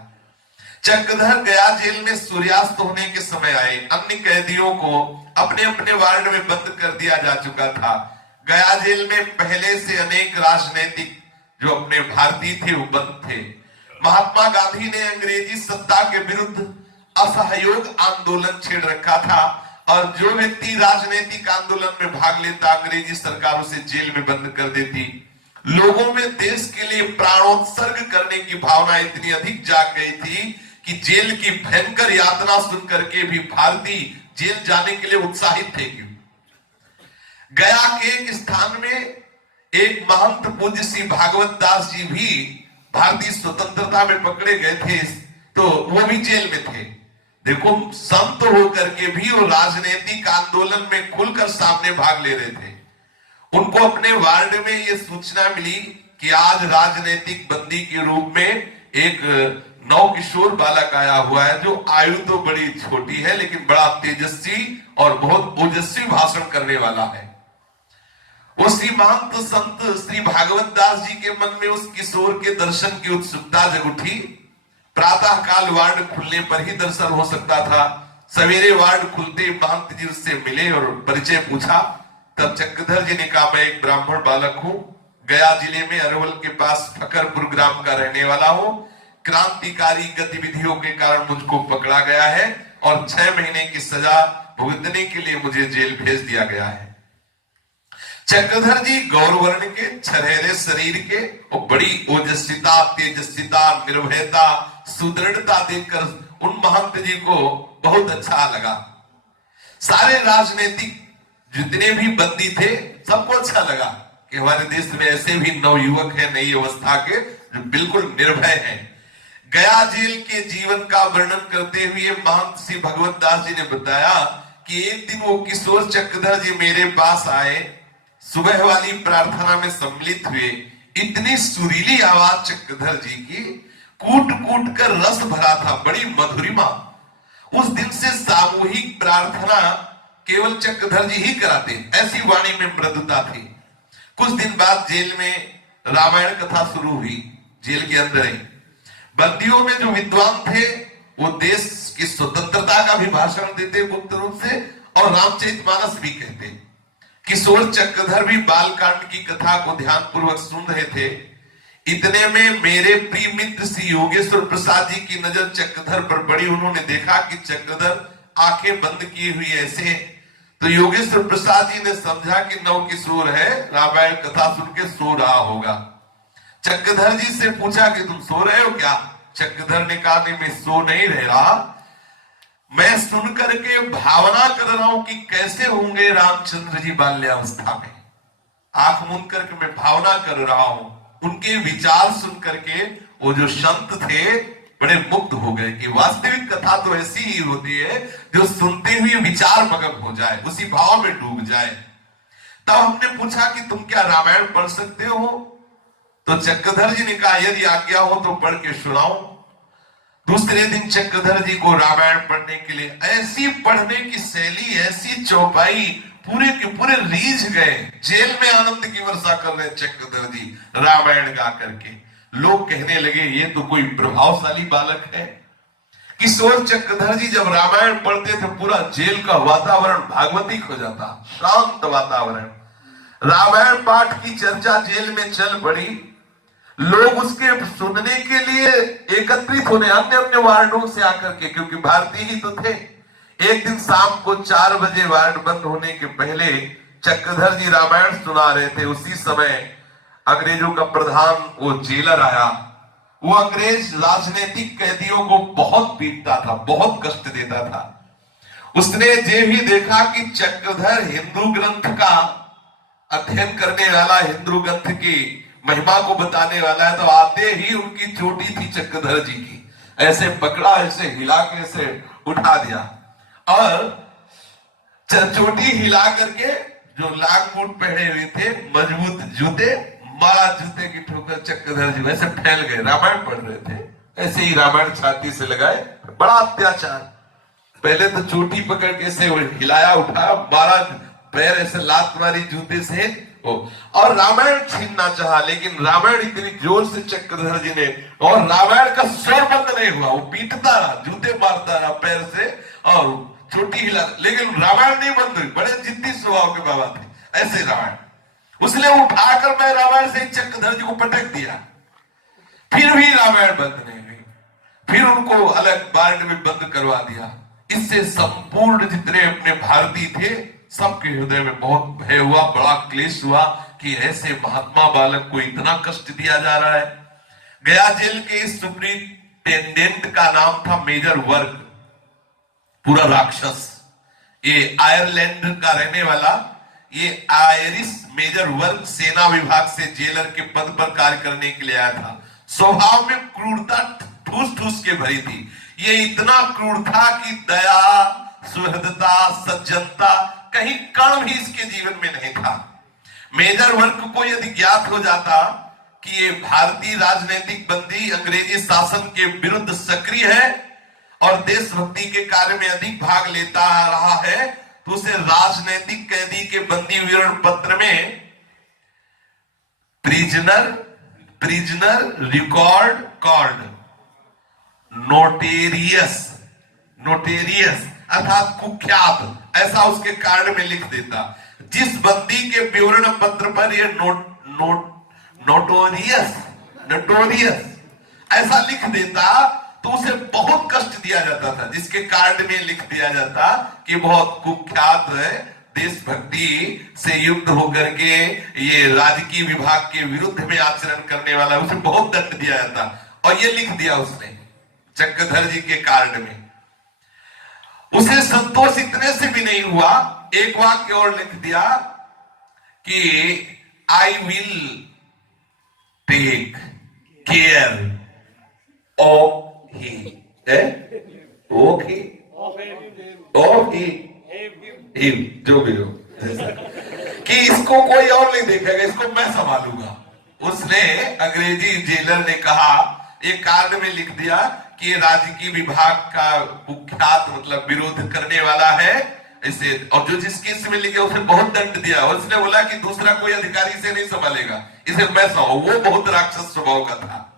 चक्रधर गया जेल में सूर्यास्त होने के समय आए। अन्य कैदियों को अपने अपने वार्ड में बंद कर दिया जा चुका था। गया जेल में पहले से अनेक राजनीतिक जो अपने भारतीय थे वो बंद थे। महात्मा गांधी ने अंग्रेजी सत्ता के विरुद्ध असहयोग आंदोलन छेड़ रखा था और जो व्यक्ति राजनीतिक आंदोलन में भाग लेता अंग्रेजी सरकार उसे जेल में बंद कर देती। लोगों में देश के लिए प्राणोत्सर्ग करने की भावना इतनी अधिक जाग गई थी कि जेल की भयंकर यातना सुन करके भी भारतीय जेल जाने के लिए उत्साहित थे। क्यों? गया के एक स्थान में एक महंत पूज्य श्री भागवत दास जी भी भारतीय स्वतंत्रता में पकड़े गए थे, तो वो भी जेल में थे। देखो, संत होकर के भी वो राजनीतिक आंदोलन में खुलकर सामने भाग ले रहे थे। उनको अपने वार्ड में ये सूचना मिली कि आज राजनीतिक बंदी के रूप में एक नवकिशोर बालक आया हुआ है जो आयु तो बड़ी छोटी है लेकिन बड़ा तेजस्वी और बहुत ओजस्वी भाषण करने वाला है। वो श्री महंत संत श्री भागवत दास जी के मन में उस किशोर के दर्शन की उत्सुकता जग उठी। प्रातः काल वार्ड खुलने पर ही दर्शन हो सकता था। सवेरे वार्ड खुलते महंत जी उससे मिले और परिचय पूछा। तब चक्रधर जी ने कहा, मैं एक ब्राह्मण बालक हूं, गया जिले में अरवल के पास फकरपुर ग्राम का रहने वाला हूं। क्रांतिकारी गतिविधियों के कारण मुझको पकड़ा गया है और 6 महीने की सजा भुगतने के लिए मुझे जेल भेज दिया गया है। चक्रधर जी गौरवर्ण के, छरेरे शरीर के और बड़ी ओजस्विता, तेजस्विता, निर्भयता, सुदृढ़ता देखकर उन महंत जी को बहुत अच्छा लगा। सारे राजनीतिक जितने भी बंदी थे सबको अच्छा लगा कि हमारे देश में ऐसे भी नवयुवक हैं नई अवस्था के जो बिल्कुल निर्भय हैं। गया जेल के जीवन का वर्णन करते हुए महंत श्री भगवत दास जी ने बताया कि एक दिन वो किशोर चक्रधर जी मेरे पास आए, सुबह वाली प्रार्थना में सम्मिलित हुए। इतनी सुरीली आवाज चक्रधर जी की, कूट कूट कर रस भरा था, बड़ी मधुरिमा। उस दिन से सामूहिक प्रार्थना केवल चक्रधर जी ही कराते, ऐसी वाणी में मृदुता थी। कुछ दिन बाद जेल में रामायण कथा शुरू हुई, जेल के अंदर ही। बंदियों में जो विद्वान थे वो देश की स्वतंत्रता का भी भाषण देते गुप्त रूप से, और रामचरितमानस भी कहते। किशोर चक्रधर भी बालकांड की कथा को ध्यानपूर्वक सुन रहे थे। इतने में मेरे प्रिय मित्र श्री योगेश्वर प्रसाद जी की नजर चक्रधर पर पड़ी। उन्होंने देखा कि चक्रधर आंखें बंद किए हुई ऐसे, तो योगेश्वर प्रसाद जी ने समझा कि नव किशोर है, रामायण कथा सुन के सो रहा होगा। चक्रधर जी से पूछा कि तुम सो रहे हो क्या? चक्रधर ने कहा नहीं, मैं सो नहीं रहा, मैं सुन करके भावना कर रहा हूं कि कैसे होंगे रामचंद्र जी बाल्यावस्था में। आंख मूंद करके मैं भावना कर रहा हूं। उनके विचार सुन करके वो जो संत थे बड़े मुग्ध हो गए कि वास्तविक कथा तो ऐसी ही होती है जो सुनते हुए विचार मगन हो जाए, उसी भाव में डूब जाए। तब हमने पूछा कि तुम क्या रामायण पढ़ सकते हो? तो चक्रधर जी ने कहा यदि आज्ञा हो तो पढ़ के सुनाओ। दूसरे दिन चक्रधर जी को रामायण पढ़ने के लिए ऐसी पढ़ने की शैली, ऐसी चौपाई, पूरे के पूरे रीझ गए। जेल में आनंद की वर्षा कर रहे चक्रधर जी रामायण गा करके। लोग कहने लगे ये तो कोई प्रभावशाली बालक है। किशोर चक्रधर जी जब रामायण पढ़ते थे पूरा जेल का वातावरण भागवतिक हो जाता, शांत वातावरण। रामायण पाठ की चर्चा जेल में चल पड़ी। लोग उसके सुनने के लिए एकत्रित होने अन्य अन्य वार्डों से आकर के, क्योंकि भारतीय ही तो थे। एक दिन शाम को 4 बजे वार्ड बंद होने के पहले चक्रधर जी रामायण सुना रहे थे। उसी समय अंग्रेजों का प्रधान वो जेलर आया। वो अंग्रेज राजनीतिक कैदियों को बहुत पीटता था, बहुत कष्ट देता था। उसने ये भी देखा कि चक्रधर हिंदू ग्रंथ का अध्ययन करने वाला, हिंदू ग्रंथ की महिमा को बताने वाला है, तो आते ही उनकी चोटी थी चक्रधर जी की, ऐसे पकड़ा, ऐसे हिला के ऐसे उठा दिया, और चोटी हिला करके जो लांग बूट पहने हुए थे, मजबूत जूते, मारा जूते की ठोकर चक्रधर जी वैसे फैल गए। रामायण पढ़ रहे थे, ऐसे ही रामायण छाती से लगाए। बड़ा अत्याचार। पहले तो चोटी पकड़ के ऐसे हिलाया, उठाया, मारा, पैर ऐसे लात मारी जूते से, और रामायण छीनना चाहा। लेकिन रामायण इतनी जोर से चक्रधर जी ने, और रामायण का स्वर बंद नहीं हुआ, वो पीटता रहा, जूते मारता रहा पैर से और चोटी हिला, लेकिन रामायण नहीं बंद हुई। बड़े जिद्दी स्वभाव के बाबा थे, ऐसे रामायण। उसने उठाकर मैं रामायण से चक्रधर जी को पटक दिया, फिर भी रामायण बंद नहीं हुई। फिर उनको अलग वार्ड में बंद करवा दिया। इससे संपूर्ण जितने अपने भारतीय थे सबके हृदय में बहुत भय हुआ, बड़ा क्लेश हुआ कि ऐसे महात्मा बालक को इतना कष्ट दिया जा रहा है। गया जेल के सुप्रिंटेंडेंट का नाम था मेजर वर्ग, पूरा राक्षस। ये आयरलैंड का रहने वाला, ये आयरिश मेजर वर्ग सेना विभाग से जेलर के पद पर कार्य करने के लिए आया था। स्वभाव में क्रूरता ठूस ठूस के भरी थी। ये इतना क्रूर था कि दया, सुहृदता, सज्जनता कहीं कण भी इसके जीवन में नहीं था। मेजर वर्ग को यदि ज्ञात हो जाता कि ये भारतीय राजनीतिक बंदी अंग्रेजी शासन के विरुद्ध सक्रिय है और देशभक्ति के कार्य में अधिक भाग लेता रहा है, तो उसे राजनीतिक कैदी के बंदी विवरण पत्र में प्रिजनर रिकॉर्ड कार्ड नोटेरियस अर्थात कुख्यात, ऐसा उसके कार्ड में लिख देता। जिस बंदी के विवरण पत्र पर ये नोटोरियस ऐसा लिख देता तो उसे बहुत कष्ट दिया जाता था। जिसके कार्ड में लिख दिया जाता कि बहुत कुख्यात है, देशभक्ति से युक्त होकर के ये राजकीय विभाग के विरुद्ध में आचरण करने वाला, उसे बहुत दंड दिया जाता। और ये लिख दिया उसने चक्रधर जी के कार्ड में। उसे संतोष इतने से भी नहीं हुआ, एक वाक्य और लिख दिया कि I will take care of him, जो भी हो, कि इसको कोई और नहीं देखेगा, इसको मैं संभालूंगा। उसने अंग्रेजी जेलर ने कहा, एक कार्ड में लिख दिया कि ये राजकीय विभाग का कुख्यात मतलब विरोध करने वाला है इसे, और जो जिस केस में लिखे उसे बहुत दंड दिया। उसने बोला कि दूसरा कोई अधिकारी से नहीं संभालेगा, इसे मैं संभालूं। वो बहुत राक्षस स्वभाव का था।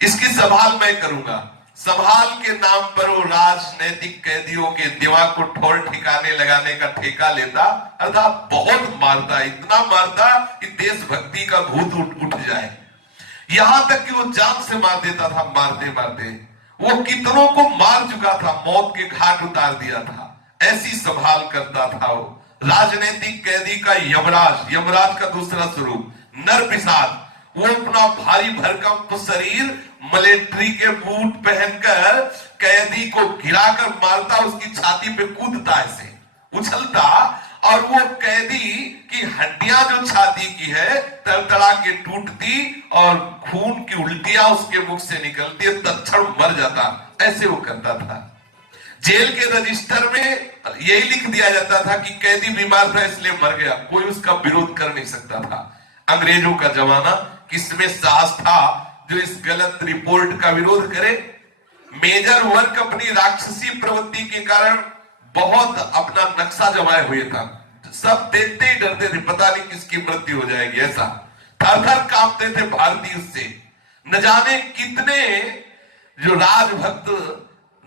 इसकी संभाल मैं करूंगा। संभाल के नाम पर वो राजनैतिक कैदियों के दिमाग को ठौर ठिकाने लगाने का ठेका लेता, अर्थात बहुत मारता, इतना मारता कि देशभक्ति का भूत उठ जाए। यहां तक कि वो जान से मार देता था। मारते मारते वो कितनों को मार चुका था, मौत के घाट उतार दिया था। ऐसी संभाल करता था वो। राजनीतिक कैदी का यमराज, यमराज का दूसरा स्वरूप नरपिशाच। वो अपना भारी भरकम शरीर मिलिट्री के बूट पहनकर कैदी को गिराकर मारता, उसकी छाती पे कूदता, ऐसे उछलता, और वो कैदी की हड्डियां जो छाती की है तड़तड़ा के टूटती और खून की उल्टियां उसके मुख से निकलती, तत्क्षण मर जाता। ऐसे वो करता था। जेल के रजिस्टर में यही लिख दिया जाता था कि कैदी बीमार था इसलिए मर गया, कोई उसका विरोध कर नहीं सकता था। अंग्रेजों का जमाना, किसमें साहस था जो इस गलत रिपोर्ट का विरोध करे? मेजर वर्क अपनी राक्षसी प्रवृत्ति के कारण बहुत अपना नक्शा जमाए हुए था। सब देखते ही डरते थे, पता नहीं किसकी मृत्यु हो जाएगी, ऐसा थर थर कांपते थे भारतीय उससे। न जाने कितने जो राजभक्त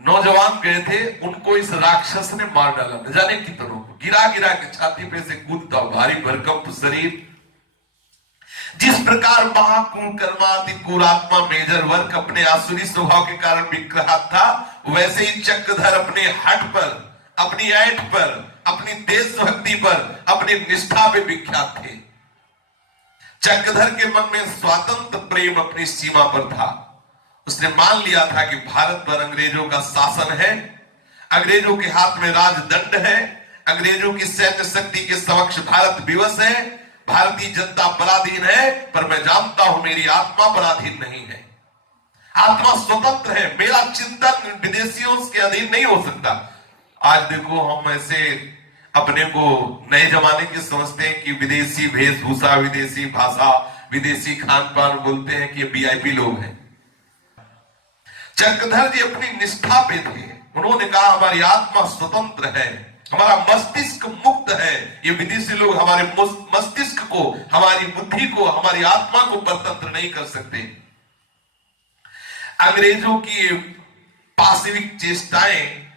नौजवान गए थे, उनको इस राक्षस ने मार डाला। न जाने कितनों को गिरा गिरा के छाती पे से कूदता, भारी भरकम शरीर। जिस प्रकार महाकुकर्माति कुरात्मा मेजर वर्क अपने आसुरी स्वभाव के कारण विग्रहात था, वैसे ही चक्रधर अपने हट पर, अपनी ऐठ पर, अपनी देशभक्ति पर, अपनी निष्ठा पे विख्यात थे। चक्रधर के मन में स्वातंत्र प्रेम अपनी सीमा पर था। उसने मान लिया था कि भारत पर अंग्रेजों का शासन है, अंग्रेजों के हाथ में राजदंड है, अंग्रेजों की सैन्य शक्ति के समक्ष भारत विवश है, भारतीय जनता पराधीन है, पर मैं जानता हूं मेरी आत्मा पराधीन नहीं है। आत्मा स्वतंत्र है, मेरा चिंतन विदेशियों के अधीन नहीं हो सकता। आज देखो हम ऐसे अपने को नए जमाने की समझते हैं कि विदेशी वेशभूषा, विदेशी भाषा, विदेशी खान पान बोलते हैं कि वीआईपी लोग हैं। चक्रधर जी अपनी निष्ठा पे थे। उन्होंने कहा हमारी आत्मा स्वतंत्र है, हमारा मस्तिष्क मुक्त है। ये विदेशी लोग हमारे मस्तिष्क को, हमारी बुद्धि को, हमारी आत्मा को परतंत्र नहीं कर सकते। अंग्रेजों की पाशविक चेष्टाएं,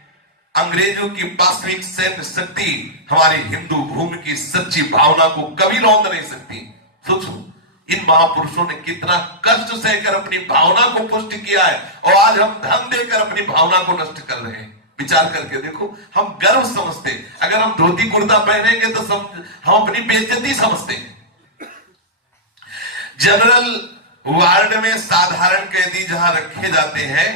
अंग्रेजों की पाशविक सैन्य शक्ति हमारी हिंदू भूमि की सच्ची भावना को कभी लौट नहीं सकती। सोचो इन महापुरुषों ने कितना कष्ट सहकर अपनी भावना को पुष्ट किया है, और आज हम धन देकर अपनी भावना को नष्ट कर रहे हैं। विचार करके देखो, हम गर्व समझते, अगर हम धोती कुर्ता पहनेंगे तो हम अपनी बेइज्जती समझते हैं। जनरल वार्ड में साधारण कैदी जहां रखे जाते हैं,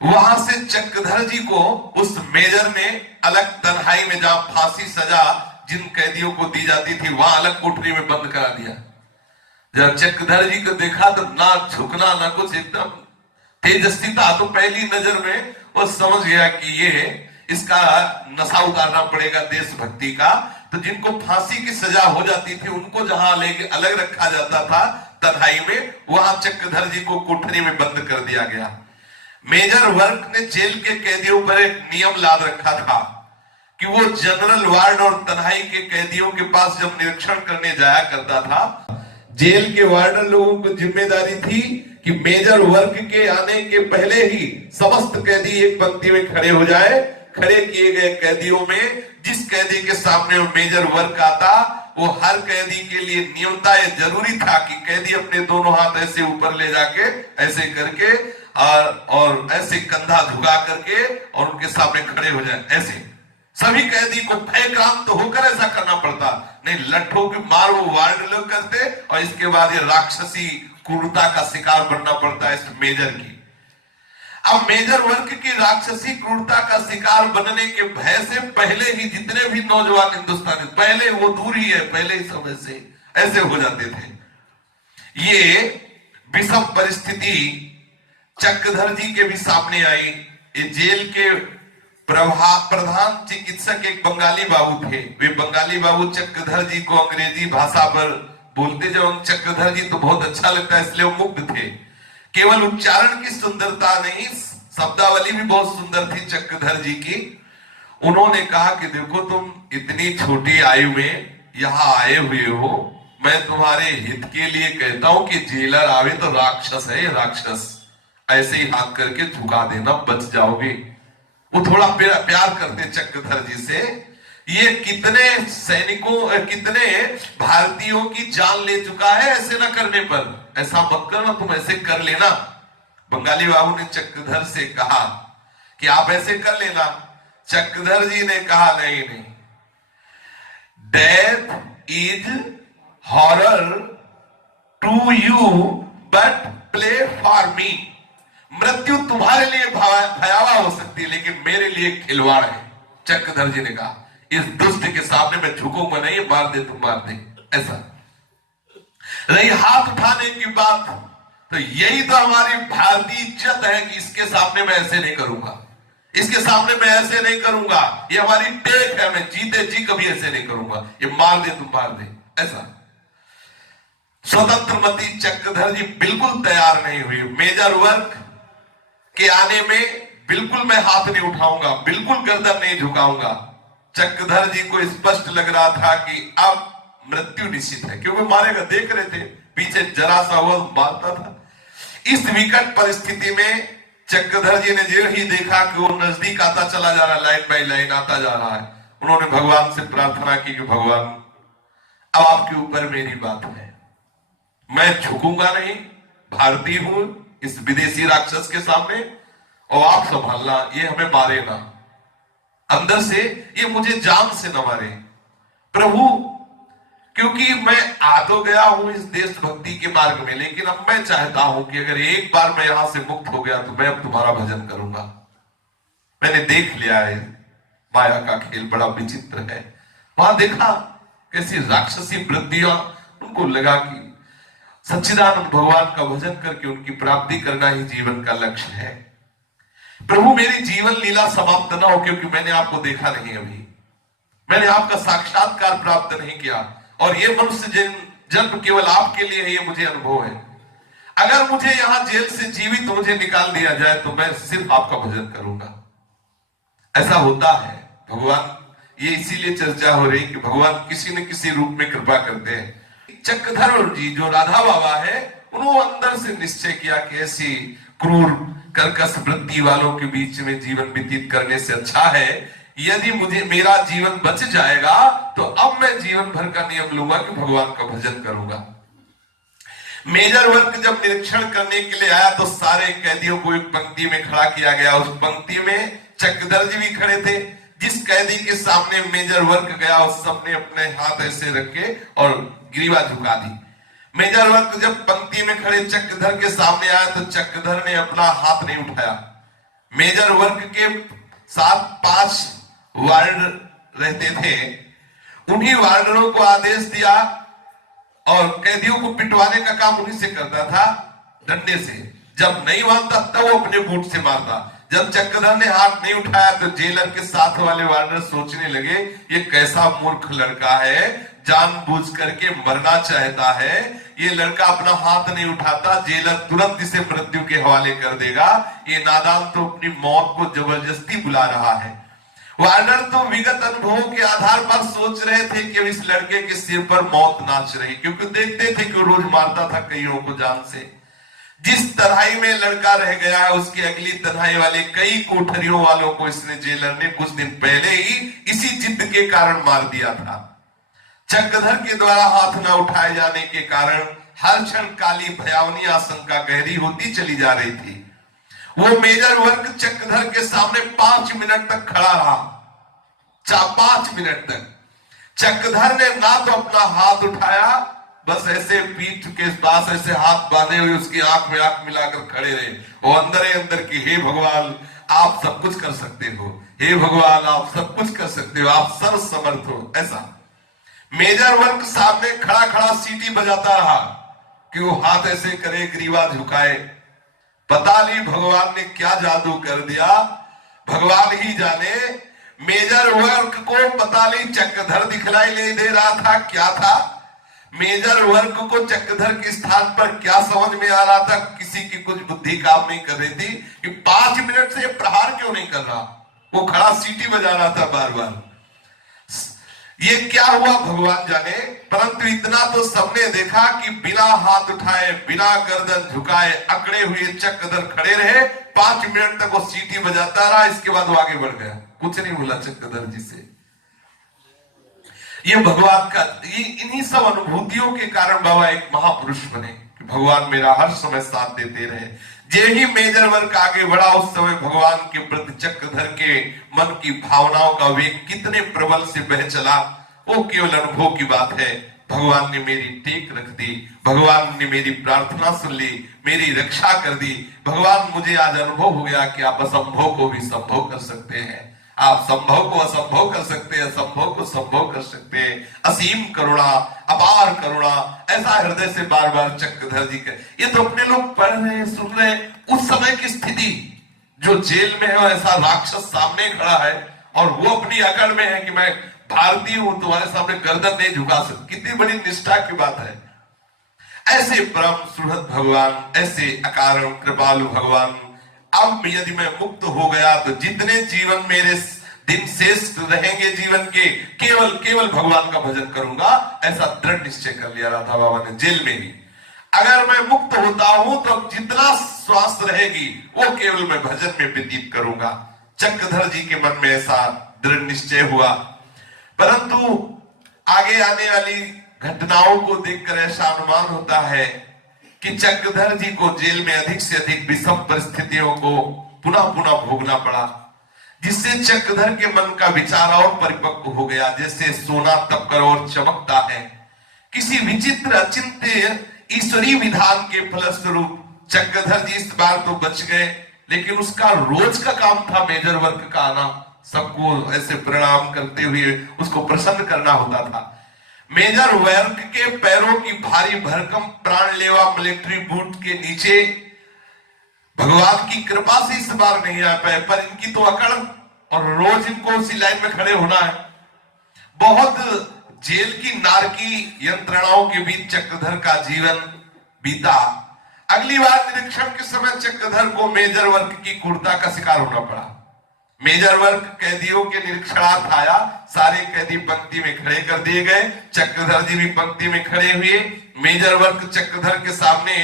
वहां से चक्रधर जी को उस मेजर ने अलग तन्हाई में, जहां फांसी सजा जिन कैदियों को दी जाती थी, वहां अलग कोठरी में बंद करा दिया। जब चक्रधर जी को देखा तो ना झुकना ना कुछ, एकदम तेजस्वी था। तो पहली नजर में वो समझ गया कि ये इसका नशा उतारना पड़ेगा देशभक्ति का। तो जिनको फांसी की सजा हो जाती थी उनको जहां अलग रखा जाता था तन्हाई में, वहां चक्रधर जी को कोठरी में बंद कर दिया गया। मेजर वर्क ने जेल के कैदियों पर एक नियम लाद रखा था कि वो जनरल वार्ड और तन्हाई के कैदियों के पास जब निरीक्षण करने जाया करता था, जेल के वार्डन लोगों को जिम्मेदारी थी कि मेजर वर्क के आने के पहले ही समस्त कैदी एक पंक्ति में खड़े हो जाए। खड़े किए गए कैदियों में जिस कैदी के सामने मेजर वर्क आता, वो हर कैदी के लिए नियमता ये जरूरी था कि कैदी अपने दोनों हाथ ऐसे ऊपर ले जाके ऐसे करके और ऐसे कंधा झुका करके और उनके सामने खड़े हो जाए। ऐसे सभी कैदी को भयक्रांत होकर ऐसा करना पड़ता, नहीं लट्ठों की मार वो वार्ड लोग करते, और इसके बाद ये राक्षसी क्रूरता का शिकार बनना पड़ता है इस मेजर की। अब मेजर वर्ग की राक्षसी क्रूरता का शिकार बनने के भय से पहले ही जितने भी नौजवान हिंदुस्तानी, पहले वो दूर ही है, पहले ही समय से ऐसे हो जाते थे। ये विषम परिस्थिति चक्रधर जी के भी सामने आई। ये जेल के प्रधान चिकित्सक एक बंगाली बाबू थे। वे बंगाली बाबू चक्रधर जी को अंग्रेजी भाषा पर बोलते, जब चक्रधर जी तो बहुत अच्छा लगता है इसलिए वो मुग्ध थे। केवल उच्चारण की सुंदरता नहीं, शब्दावली भी बहुत सुंदर थी चक्रधर जी की। उन्होंने कहा कि देखो तुम इतनी छोटी आयु में यहाँ आए हुए हो, मैं तुम्हारे हित के लिए कहता हूं कि जेलर आवे तो राक्षस है, ये राक्षस, ऐसे ही हाथ करके झुका देना, बच जाओगे। वो थोड़ा प्यार करते चक्रधर जी से। ये कितने सैनिकों, कितने भारतीयों की जान ले चुका है ऐसे ना करने पर। ऐसा मत करना, तुम ऐसे कर लेना। बंगाली बाबू ने चक्रधर से कहा कि आप ऐसे कर लेना। चक्रधर जी ने कहा नहीं नहीं, death is horror to you but play for me. मृत्यु तुम्हारे लिए भयावह हो सकती है लेकिन मेरे लिए खिलवाड़ है। चक्रधर जी ने कहा इस दुष्ट के सामने मैं झुकूंगा नहीं, मार दे तो मार दे। ऐसा रही हाथ उठाने की बात, तो यही तो हमारी भारतीय इज्जत है कि इसके सामने मैं ऐसे नहीं करूंगा, इसके सामने मैं ऐसे नहीं करूंगा, ये हमारी टेक है, मैं जीते जी कभी ऐसे नहीं करूंगा, ये मार दे तो मार दे। ऐसा स्वतंत्रमती चक्रधर जी बिल्कुल तैयार नहीं हुई। मेजर वर्ग के आने में बिल्कुल मैं हाथ नहीं उठाऊंगा, बिल्कुल गर्दन नहीं झुकाऊंगा। चक्रधर जी को स्पष्ट लग रहा था कि अब मृत्यु निश्चित है, क्योंकि मारेगा, देख रहे थे पीछे जरा सा वो मारता था। इस विकट परिस्थिति में चक्रधर जी ने जो ही देखा कि वो नजदीक आता चला जा रहा है, लाइन बाई लाइन आता जा रहा है, उन्होंने भगवान से प्रार्थना की कि भगवान अब आपके ऊपर मेरी बात है, मैं झुकूंगा नहीं, भारतीय हूं इस विदेशी राक्षस के सामने, और आप संभालना, ये हमें मारे ना, अंदर से ये मुझे जान से न मारे प्रभु, क्योंकि मैं आ तो गया हूं इस देशभक्ति के मार्ग में, लेकिन अब मैं चाहता हूं कि अगर एक बार मैं यहां से मुक्त हो गया तो मैं अब तुम्हारा भजन करूंगा। मैंने देख लिया है माया का खेल बड़ा विचित्र है। वहां देखा कैसी राक्षसी वृत्तियां, उनको लगा कि सच्चिदानंद भगवान का भजन करके उनकी प्राप्ति करना ही जीवन का लक्ष्य है। प्रभु मेरी जीवन लीला समाप्त ना हो, क्योंकि मैंने आपको देखा नहीं, अभी मैंने आपका साक्षात्कार प्राप्त नहीं किया, और ये मनुष्य जन्म केवल आपके लिए है, ये मुझे अनुभव है। अगर मुझे यहां जेल से जीवित तो मुझे निकाल दिया जाए तो मैं सिर्फ आपका भजन करूंगा। ऐसा होता है भगवान, ये इसीलिए चर्चा हो रही कि भगवान किसी न किसी रूप में कृपा करते हैं। चक्रधर जी जो राधा बाबा है, उन्होंने अंदर से निश्चय किया कि ऐसी क्रूर कर्कश वृत्ति वालों के बीच में जीवन व्यतीत करने से अच्छा है यदि मुझे मेरा जीवन बच जाएगा तो अब मैं जीवन भर का नियम लूंगा कि भगवान का भजन करूंगा। मेजर वर्ग जब निरीक्षण करने के लिए आया तो सारे कैदियों को एक पंक्ति में खड़ा किया गया। उस पंक्ति में चक्रधर जी भी खड़े थे। जिस कैदी के सामने मेजर वर्ग गया उस सबने अपने हाथ ऐसे रखे और ग्रीवा झुका दी। मेजर वर्ग जब पंक्ति में खड़े चक्रधर के सामने आया तो चक्रधर ने अपना हाथ नहीं उठाया। मेजर वर्ग के साथ 5 वार्ड रहते थे, उन्हीं वार्डरों को आदेश दिया और कैदियों को पिटवाने का काम उन्हीं से करता था, डंडे से। जब नहीं मानता तब वो अपने बूट से मारता। जब चक्रधर ने हाथ नहीं उठाया तो जेलर के साथ वाले वार्डर सोचने लगे ये कैसा मूर्ख लड़का है, जानबूझ करके मरना चाहता है, ये लड़का अपना हाथ नहीं उठाता, जेलर तुरंत इसे मृत्यु के हवाले कर देगा, ये नादान तो अपनी मौत को जबरदस्ती बुला रहा है। वार्डर तो विगत अनुभवों के आधार पर सोच रहे थे कि इस लड़के के सिर पर मौत नाच रही, क्योंकि देखते थे कि वो रोज मारता था कईयों को जान से। जिस तन्हाई में लड़का रह गया है उसकी अगली तन्हाई वाले कई कोठरियों वालों को इसने जेलर ने कुछ दिन पहले ही इसी जिद के कारण मार दिया था। चक्रधर के द्वारा हाथ न उठाए जाने के कारण हर क्षण काली भयावनी आशंका गहरी होती चली जा रही थी। वो मेजर वर्ग चक्रधर के सामने 5 मिनट तक खड़ा रहा। 5 मिनट तक चक्रधर ने ना तो अपना हाथ उठाया, बस ऐसे पीठ के पास ऐसे हाथ बांधे हुए उसकी आंख में आंख मिलाकर खड़े रहे। वो अंदर ही अंदर की हे भगवान आप सब कुछ कर सकते हो, हे भगवान आप सब कुछ कर सकते हो, आप सर्व समर्थ हो। ऐसा मेजर वर्ग सामने खड़ा खड़ा सीटी बजाता रहा कि वो हाथ ऐसे करे, ग्रीवा झुकाए। पता नहीं भगवान ने क्या जादू कर दिया, भगवान ही जाने। मेजर वर्ग को पता नहीं चक्रधर दिखलाई नहीं दे रहा था, क्या था मेजर वर्ग को चक्रधर के स्थान पर क्या समझ में आ रहा था, किसी की कुछ बुद्धि काम नहीं कर रही थी कि 5 मिनट से प्रहार क्यों नहीं कर रहा। वो खड़ा सीटी बजा रहा था बार बार। ये क्या हुआ भगवान जाने, परंतु इतना तो सबने देखा कि बिना हाथ उठाए, बिना गर्दन झुकाए, अकड़े हुए चक्रधर खड़े रहे। 5 मिनट तक वो सीटी बजाता रहा, इसके बाद वो आगे बढ़ गया, कुछ नहीं बोला चक्रधर जी से। ये भगवान का, ये इन्हीं सब अनुभूतियों के कारण बाबा एक महापुरुष बने कि भगवान मेरा हर समय साथ देते रहे। जे ही मेजर वर्ग आगे बढ़ा, उस समय भगवान के प्रति चक्रधर के मन की भावनाओं का वेग कितने प्रबल से बह चला, वो केवल अनुभव की बात है। भगवान ने मेरी टेक रख दी, भगवान ने मेरी प्रार्थना सुन ली, मेरी रक्षा कर दी। भगवान, मुझे आज अनुभव हो गया कि आप असंभव को भी संभव कर सकते हैं, आप संभव को असंभव कर सकते हैं, असंभव को संभव कर सकते हैं। असीम करुणा, अपार करुणा, ऐसा हृदय से बार बार चक्रधर जी के। ये तो अपने लोग पढ़ रहे हैं, सुन रहे हैं, उस समय की स्थिति, जो जेल में है और ऐसा राक्षस सामने खड़ा है और वो अपनी अकड़ में है कि मैं भारतीय हूं, तुम्हारे सामने गर्दन नहीं झुका सकता। कितनी बड़ी निष्ठा की बात है। ऐसे परम सुहृद भगवान, ऐसे अकारण कृपालु भगवान, अब यदि मैं मुक्त हो गया तो जितने जीवन मेरे दिन शेष रहेंगे जीवन के, केवल केवल भगवान का भजन करूंगा, ऐसा दृढ़ निश्चय कर लिया राधा बाबा ने जेल में भी। अगर मैं मुक्त होता हूं तो जितना श्वास रहेगी वो केवल मैं भजन में व्यतीत करूंगा। चक्रधर जी के मन में ऐसा दृढ़ निश्चय हुआ। परंतु आगे आने वाली घटनाओं को देखकर ऐसा अनुमान होता है कि चक्रधर जी को जेल में अधिक से अधिक विषम परिस्थितियों को पुनः पुनः भोगना पड़ा, जिससे चक्रधर के मन का विचार और परिपक्व हो गया। जैसे सोना तपकर और चमकता है, किसी विचित्र अचिंत्य ईश्वरीय विधान के फलस्वरूप चक्रधर जी इस बार तो बच गए, लेकिन उसका रोज का काम था मेजर वर्ग का आना, सबको ऐसे प्रणाम करते हुए उसको प्रसन्न करना होता था। मेजर वर्ग के पैरों की भारी भरकम प्राणलेवा मिलिट्री बूट के नीचे भगवान की कृपा से इस बार नहीं आ पाए, पर इनकी तो अकड़, और रोज इनको उसी लाइन में खड़े होना है। बहुत जेल की नारकी यंत्रणाओं के बीच चक्रधर का जीवन बीता। अगली बार निरीक्षण के समय चक्रधर को मेजर वर्ग की क्रूरता का शिकार होना पड़ा। मेजर वर्ग कैदियों के निरीक्षणार्थ आया, सारे कैदी पंक्ति में खड़े कर दिए गए, चक्रधर जी भी पंक्ति में खड़े हुए। मेजर वर्ग चक्रधर के सामने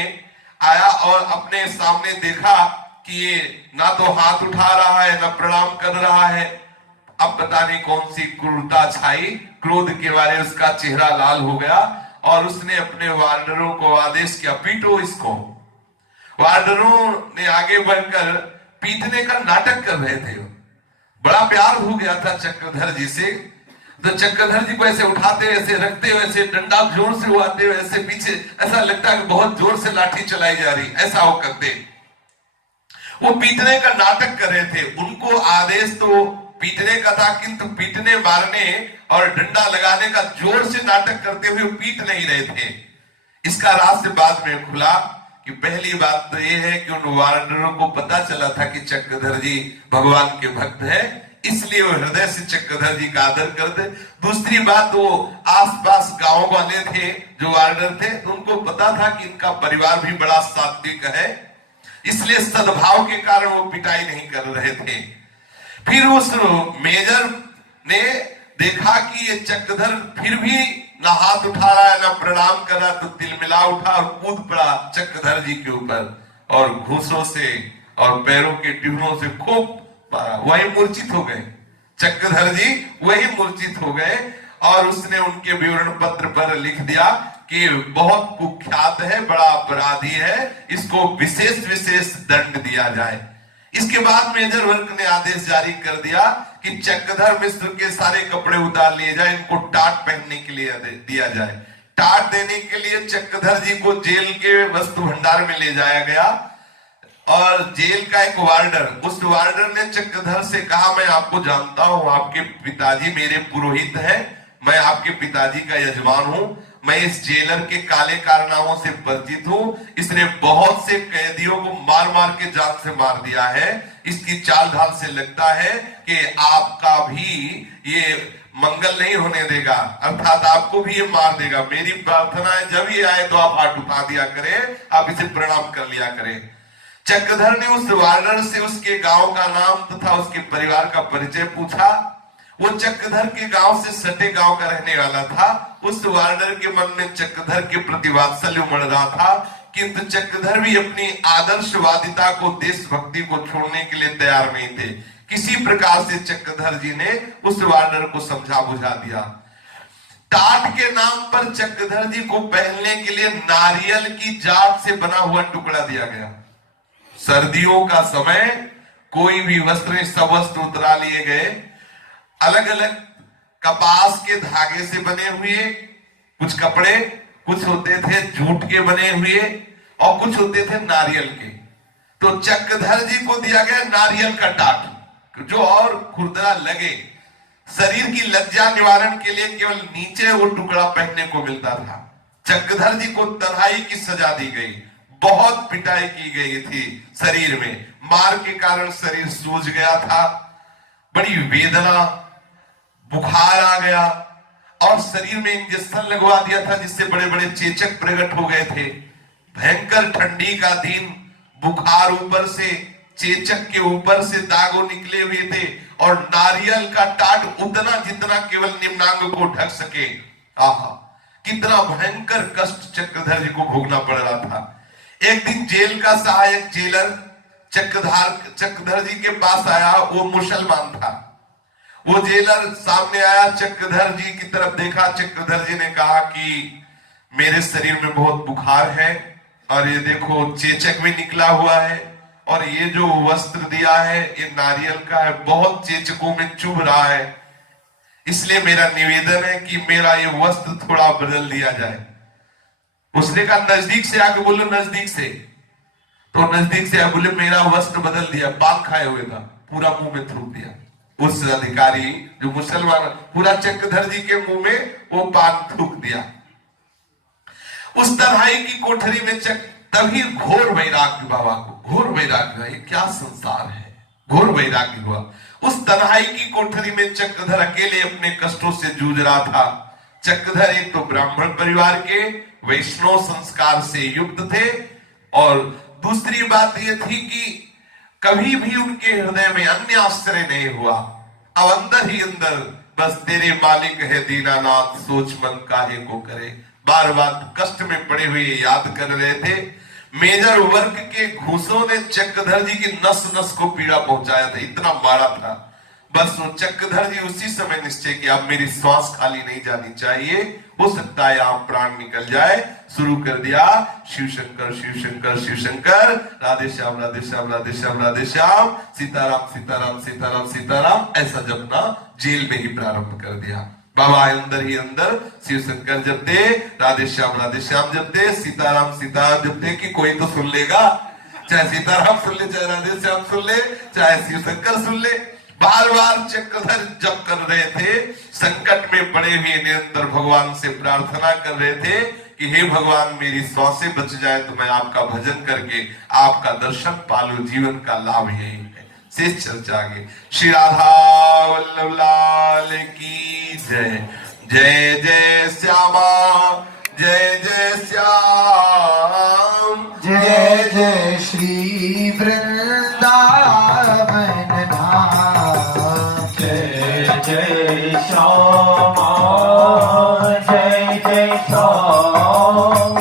आया और अपने सामने देखा कि ये ना तो हाथ उठा रहा है, ना प्रणाम कर रहा है। अब पता नहीं कौन सी क्रूरता छाई, क्रोध के मारे उसका चेहरा लाल हो गया और उसने अपने वार्डरों को आदेश किया, पीटो इसको। वार्डरों ने आगे बढ़कर पीटने का नाटक कर रहे थे। बड़ा प्यार हो गया था चक्रधर जी से, तो चक्रधर जी को ऐसे उठाते, ऐसे रखते, वैसे डंडा जोर से उड़ाते, वैसे पीछे ऐसा लगता है कि बहुत जोर से लाठी चलाई जा रही, ऐसा वो करते। वो पीटने का नाटक कर रहे थे। उनको आदेश तो पीटने का था, किंतु पीटने मारने और डंडा लगाने का जोर से नाटक करते हुए पीट नहीं रहे थे। इसका रहस्य बाद में खुला कि पहली बात तो यह है कि उन वार्डरों को पता चला था कि चक्रधर जी भगवान के भक्त है, इसलिए वो हृदय से चक्रधर जी का आदर करते। दूसरी बात, वो आसपास गांव वाले थे जो वार्डर थे, तो उनको पता था कि इनका परिवार भी बड़ा सात्विक है, इसलिए सद्भाव के कारण वो पिटाई नहीं कर रहे थे। फिर उस मेजर ने देखा कि ये चक्रधर फिर भी ना हाथ उठा रहा है, ना प्रणाम कर रहा, तो तिलमिला उठा और कूद पड़ा चक्रधर जी के ऊपर और घूसों से और पैरों के टिफनों से खूब मारा। वही मूर्छित हो गए चक्रधर जी, वही मूर्छित हो गए। और उसने उनके विवरण पत्र पर लिख दिया कि बहुत कुख्यात है, बड़ा अपराधी है, इसको विशेष विशेष दंड दिया जाए। इसके बाद मेजर वर्ग ने आदेश जारी कर दिया कि चक्रधर मिश्र के सारे कपड़े उतार लिए जाए, इनको टाट पहनने के लिए दिया जाए। टाट देने के लिए चक्रधर जी को जेल के वस्तु भंडार में ले जाया गया और जेल का एक वार्डर, उस वार्डर ने चक्रधर से कहा, मैं आपको जानता हूं, आपके पिताजी मेरे पुरोहित हैं, मैं आपके पिताजी का यजमान हूं, मैं इस जेलर के काले कारनामों से परिचित हूं, इसने बहुत से कैदियों को मार मार के जान से मार दिया है, इसकी चाल ढाल से लगता है कि आपका भी ये मंगल नहीं होने देगा, अर्थात आपको भी ये मार देगा। मेरी प्रार्थना है जब ये आए तो आप हाथ उठा दिया करें, आप इसे प्रणाम कर लिया करें। चक्रधर ने उस वार्डर से उसके गांव का नाम तथा उसके परिवार का परिचय पूछा। वो चक्रधर के गांव से सटे गांव का रहने वाला था। उस वार्डर के मन में चक्रधर के प्रति वात्सल्य उमड़ रहा था, किंतु चक्रधर भी अपनी आदर्शवादिता को, देशभक्ति को छोड़ने के लिए तैयार नहीं थे। किसी प्रकार से चक्रधर जी ने उस वार्डर को समझा बुझा दिया। टाट के नाम पर चक्रधर जी को पहनने के लिए नारियल की जाट से बना हुआ टुकड़ा दिया गया। सर्दियों का समय, कोई भी वस्त्र, सब वस्त्र उतरा लिए गए। अलग अलग कपास के धागे से बने हुए कुछ कपड़े, कुछ होते थे जूट के बने हुए और कुछ होते थे नारियल के। तो चक्रधर जी को दिया गया नारियल का टाट, जो और खुरदरा लगे। शरीर की लज्जा निवारण के लिए केवल नीचे वो टुकड़ा पहनने को मिलता था। चक्रधर जी को तन्हाई की सजा दी गई, बहुत पिटाई की गई थी शरीर में। मार के कारण शरीर सूज गया था, बड़ी वेदना, बुखार आ गया और शरीर में इंजेक्शन लगवा दिया था, जिससे बड़े बड़े चेचक प्रकट हो गए थे। भयंकर ठंडी का दिन, बुखार ऊपर से, चेचक के ऊपर से दागों निकले हुए थे और नारियल का टाट उतना जितना केवल निम्नांग को ढक सके। आहा, कितना भयंकर कष्ट चक्रधर जी को भोगना पड़ रहा था। एक दिन जेल का सहायक जेलर चक्रधर जी के पास आया। वो मुसलमान था। वो जेलर सामने आया, चक्रधर जी की तरफ देखा। चक्रधर जी ने कहा कि मेरे शरीर में बहुत बुखार है और ये देखो चेचक भी निकला हुआ है और ये जो वस्त्र दिया है ये नारियल का है, बहुत चेचकों में चुभ रहा है, इसलिए मेरा निवेदन है कि मेरा ये वस्त्र थोड़ा बदल दिया जाए। उसने कहा नजदीक से आके बोलो, नजदीक से। तो नजदीक से बोले मेरा वस्त्र बदल दिया। पान खाए हुए था, पूरा मुंह में थूक दिया। उस अधिकारी जो मुसलमान, पूरा चक्रधर जी के मुंह में वो पान थूक दिया। उस तन्हाई की कोठरी में तभी घोर वैराग्य बाबा को, घोर वैराग्य, ये क्या संसार है, घोर वैराग्य हुआ। उस तन्हाई की कोठरी में चक्रधर अकेले अपने कष्टों से जूझ रहा था। चक्रधर एक तो ब्राह्मण परिवार के वैष्णव संस्कार से युक्त थे और दूसरी बात यह थी कि कभी भी उनके हृदय में अन्य आश्चर्य नहीं हुआ। अब अंदर ही अंदर बस तेरे मालिक है दीनानाथ, सोच मन काहे को करे, बार बार कष्ट में पड़े हुए याद कर रहे थे। मेजर वर्ग के घूसों ने चक्रधर जी की नस नस को पीड़ा पहुंचाया था, इतना मारा था। बस वो चक्रधर जी उसी समय निश्चय किया अब मेरी श्वास खाली नहीं जानी चाहिए, हो सकता है आप प्राण निकल जाए। शुरू कर दिया शिव शंकर शिव शंकर शिव शंकर, राधे श्याम राधे श्याम राधे श्याम राधे श्याम, सीताराम सीताराम सीताराम सीताराम, ऐसा जपना जेल में ही प्रारंभ कर दिया। बाबा अंदर ही अंदर शिव शंकर जपते, राधे श्याम जपते, सीताराम सीताराम जपते कि कोई तो सुन लेगा, चाहे सीताराम सुन ले, चाहे राधे श्याम सुन ले, चाहे शिव शंकर सुन ले। बार बार चक्रधर जप कर रहे थे, संकट में पड़े हुए निरंतर भगवान से प्रार्थना कर रहे थे कि हे भगवान मेरी श्वासें बच जाए तो मैं आपका भजन करके आपका दर्शन पालू, जीवन का लाभ यही है। शेष चर्चा आगे। श्री राधा वल्लभ लाल की जय। जय जय श्यामा जय जय श्याम, जय जय श्री वृंदावन धाम, जय जय श्यामा जय जय श्याम,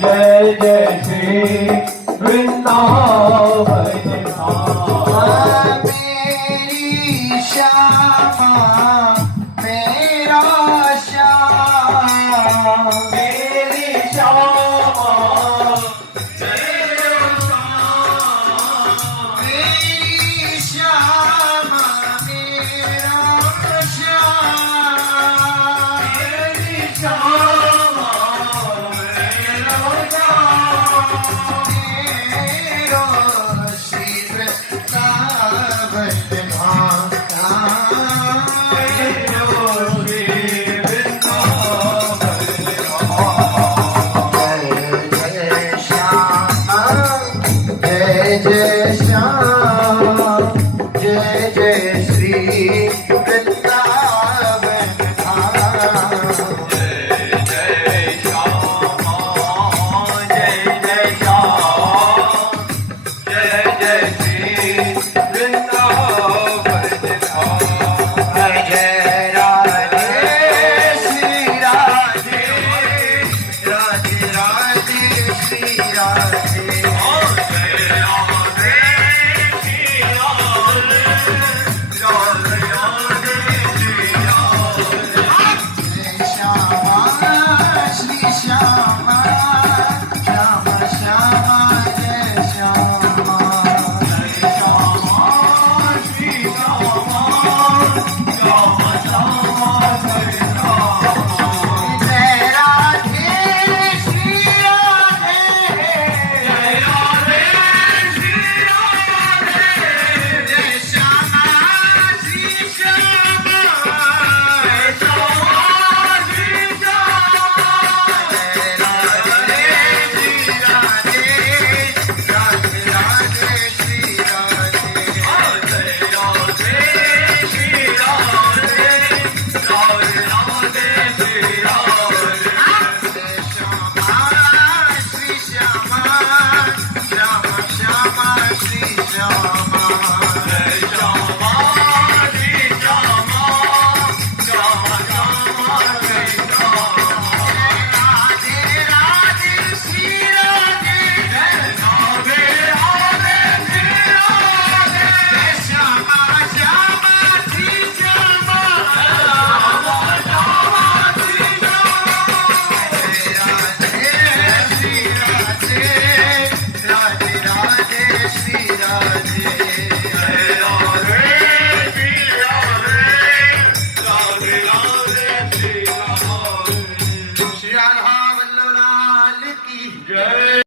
जय जय श्री वृंदावन धाम। मेरी श्यामा मेरा श्याम, मेरी श्यामा मेरी श्यामा मेरा श्याम, मेरी श्यामा श्री राधे श्यामा श्यामा श्यामा जय श्यामा जय राधे श्री राधे जय श्यामा श्री श्यामा